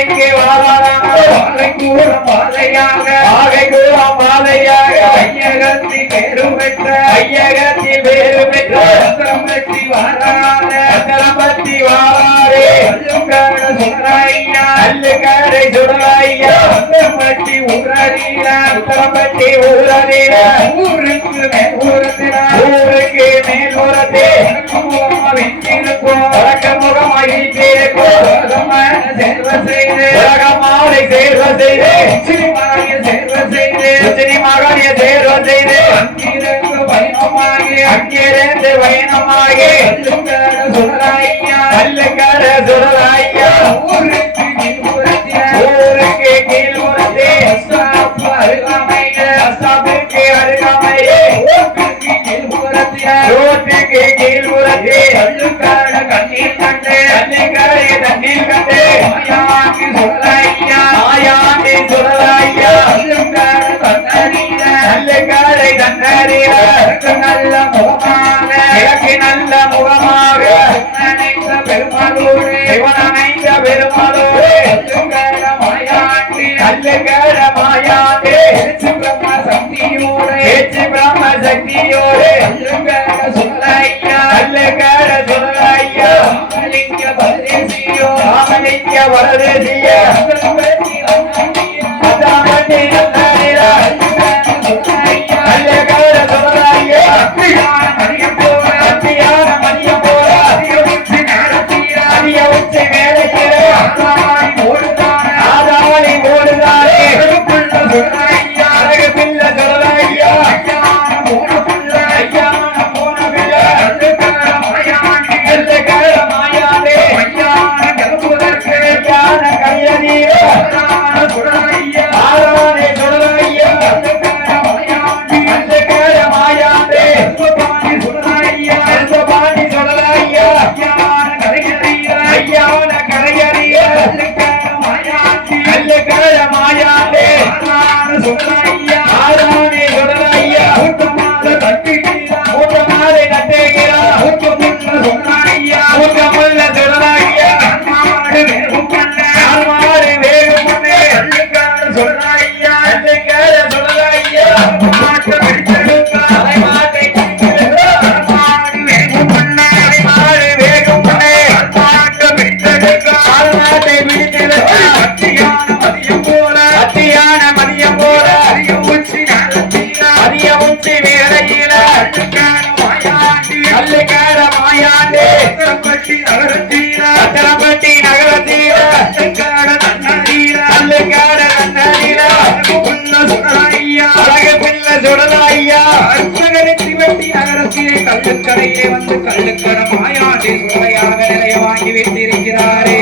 எங்கே வாரானா கூறம் பாதையாக ஐயகத்தில் பேரு பெற்ற பத்தி வாராரே அல்லுக்கடை சுடலையா பட்டி ஊரடியில ஊருக்கு மேல்புறத்தே வழக்கமுகமாக உலகமாலை சேர்வ செய்து சினிமாகிய சேர்வ செய்து அங்கிருந்து பயணமாகி அல்லுக்கட சுடலையா ஊருக்கு கீழ்புறத்தே அருகாமையே ரோட்டுக்கு கீழ்புறத்தே அல்லுக்கட தண்ணீர் கண்டு ஆயாண்டி சுடலையா அல்லுக்கடை தன்னறிய நல்ல முகமாக சிவனமைந்த பெருமாளோடு அல்லுக்கட மாயாண்டி பிரம்ம சக்தியோடு அல்லுக்கட சுடலையா ராமலிங்க பரதேசிய கல்லுக்கரையே வந்து கல்லுக்கட மாயாண்டி சுவையாக நிறைய வாங்கி வைத்திருக்கிறாரே.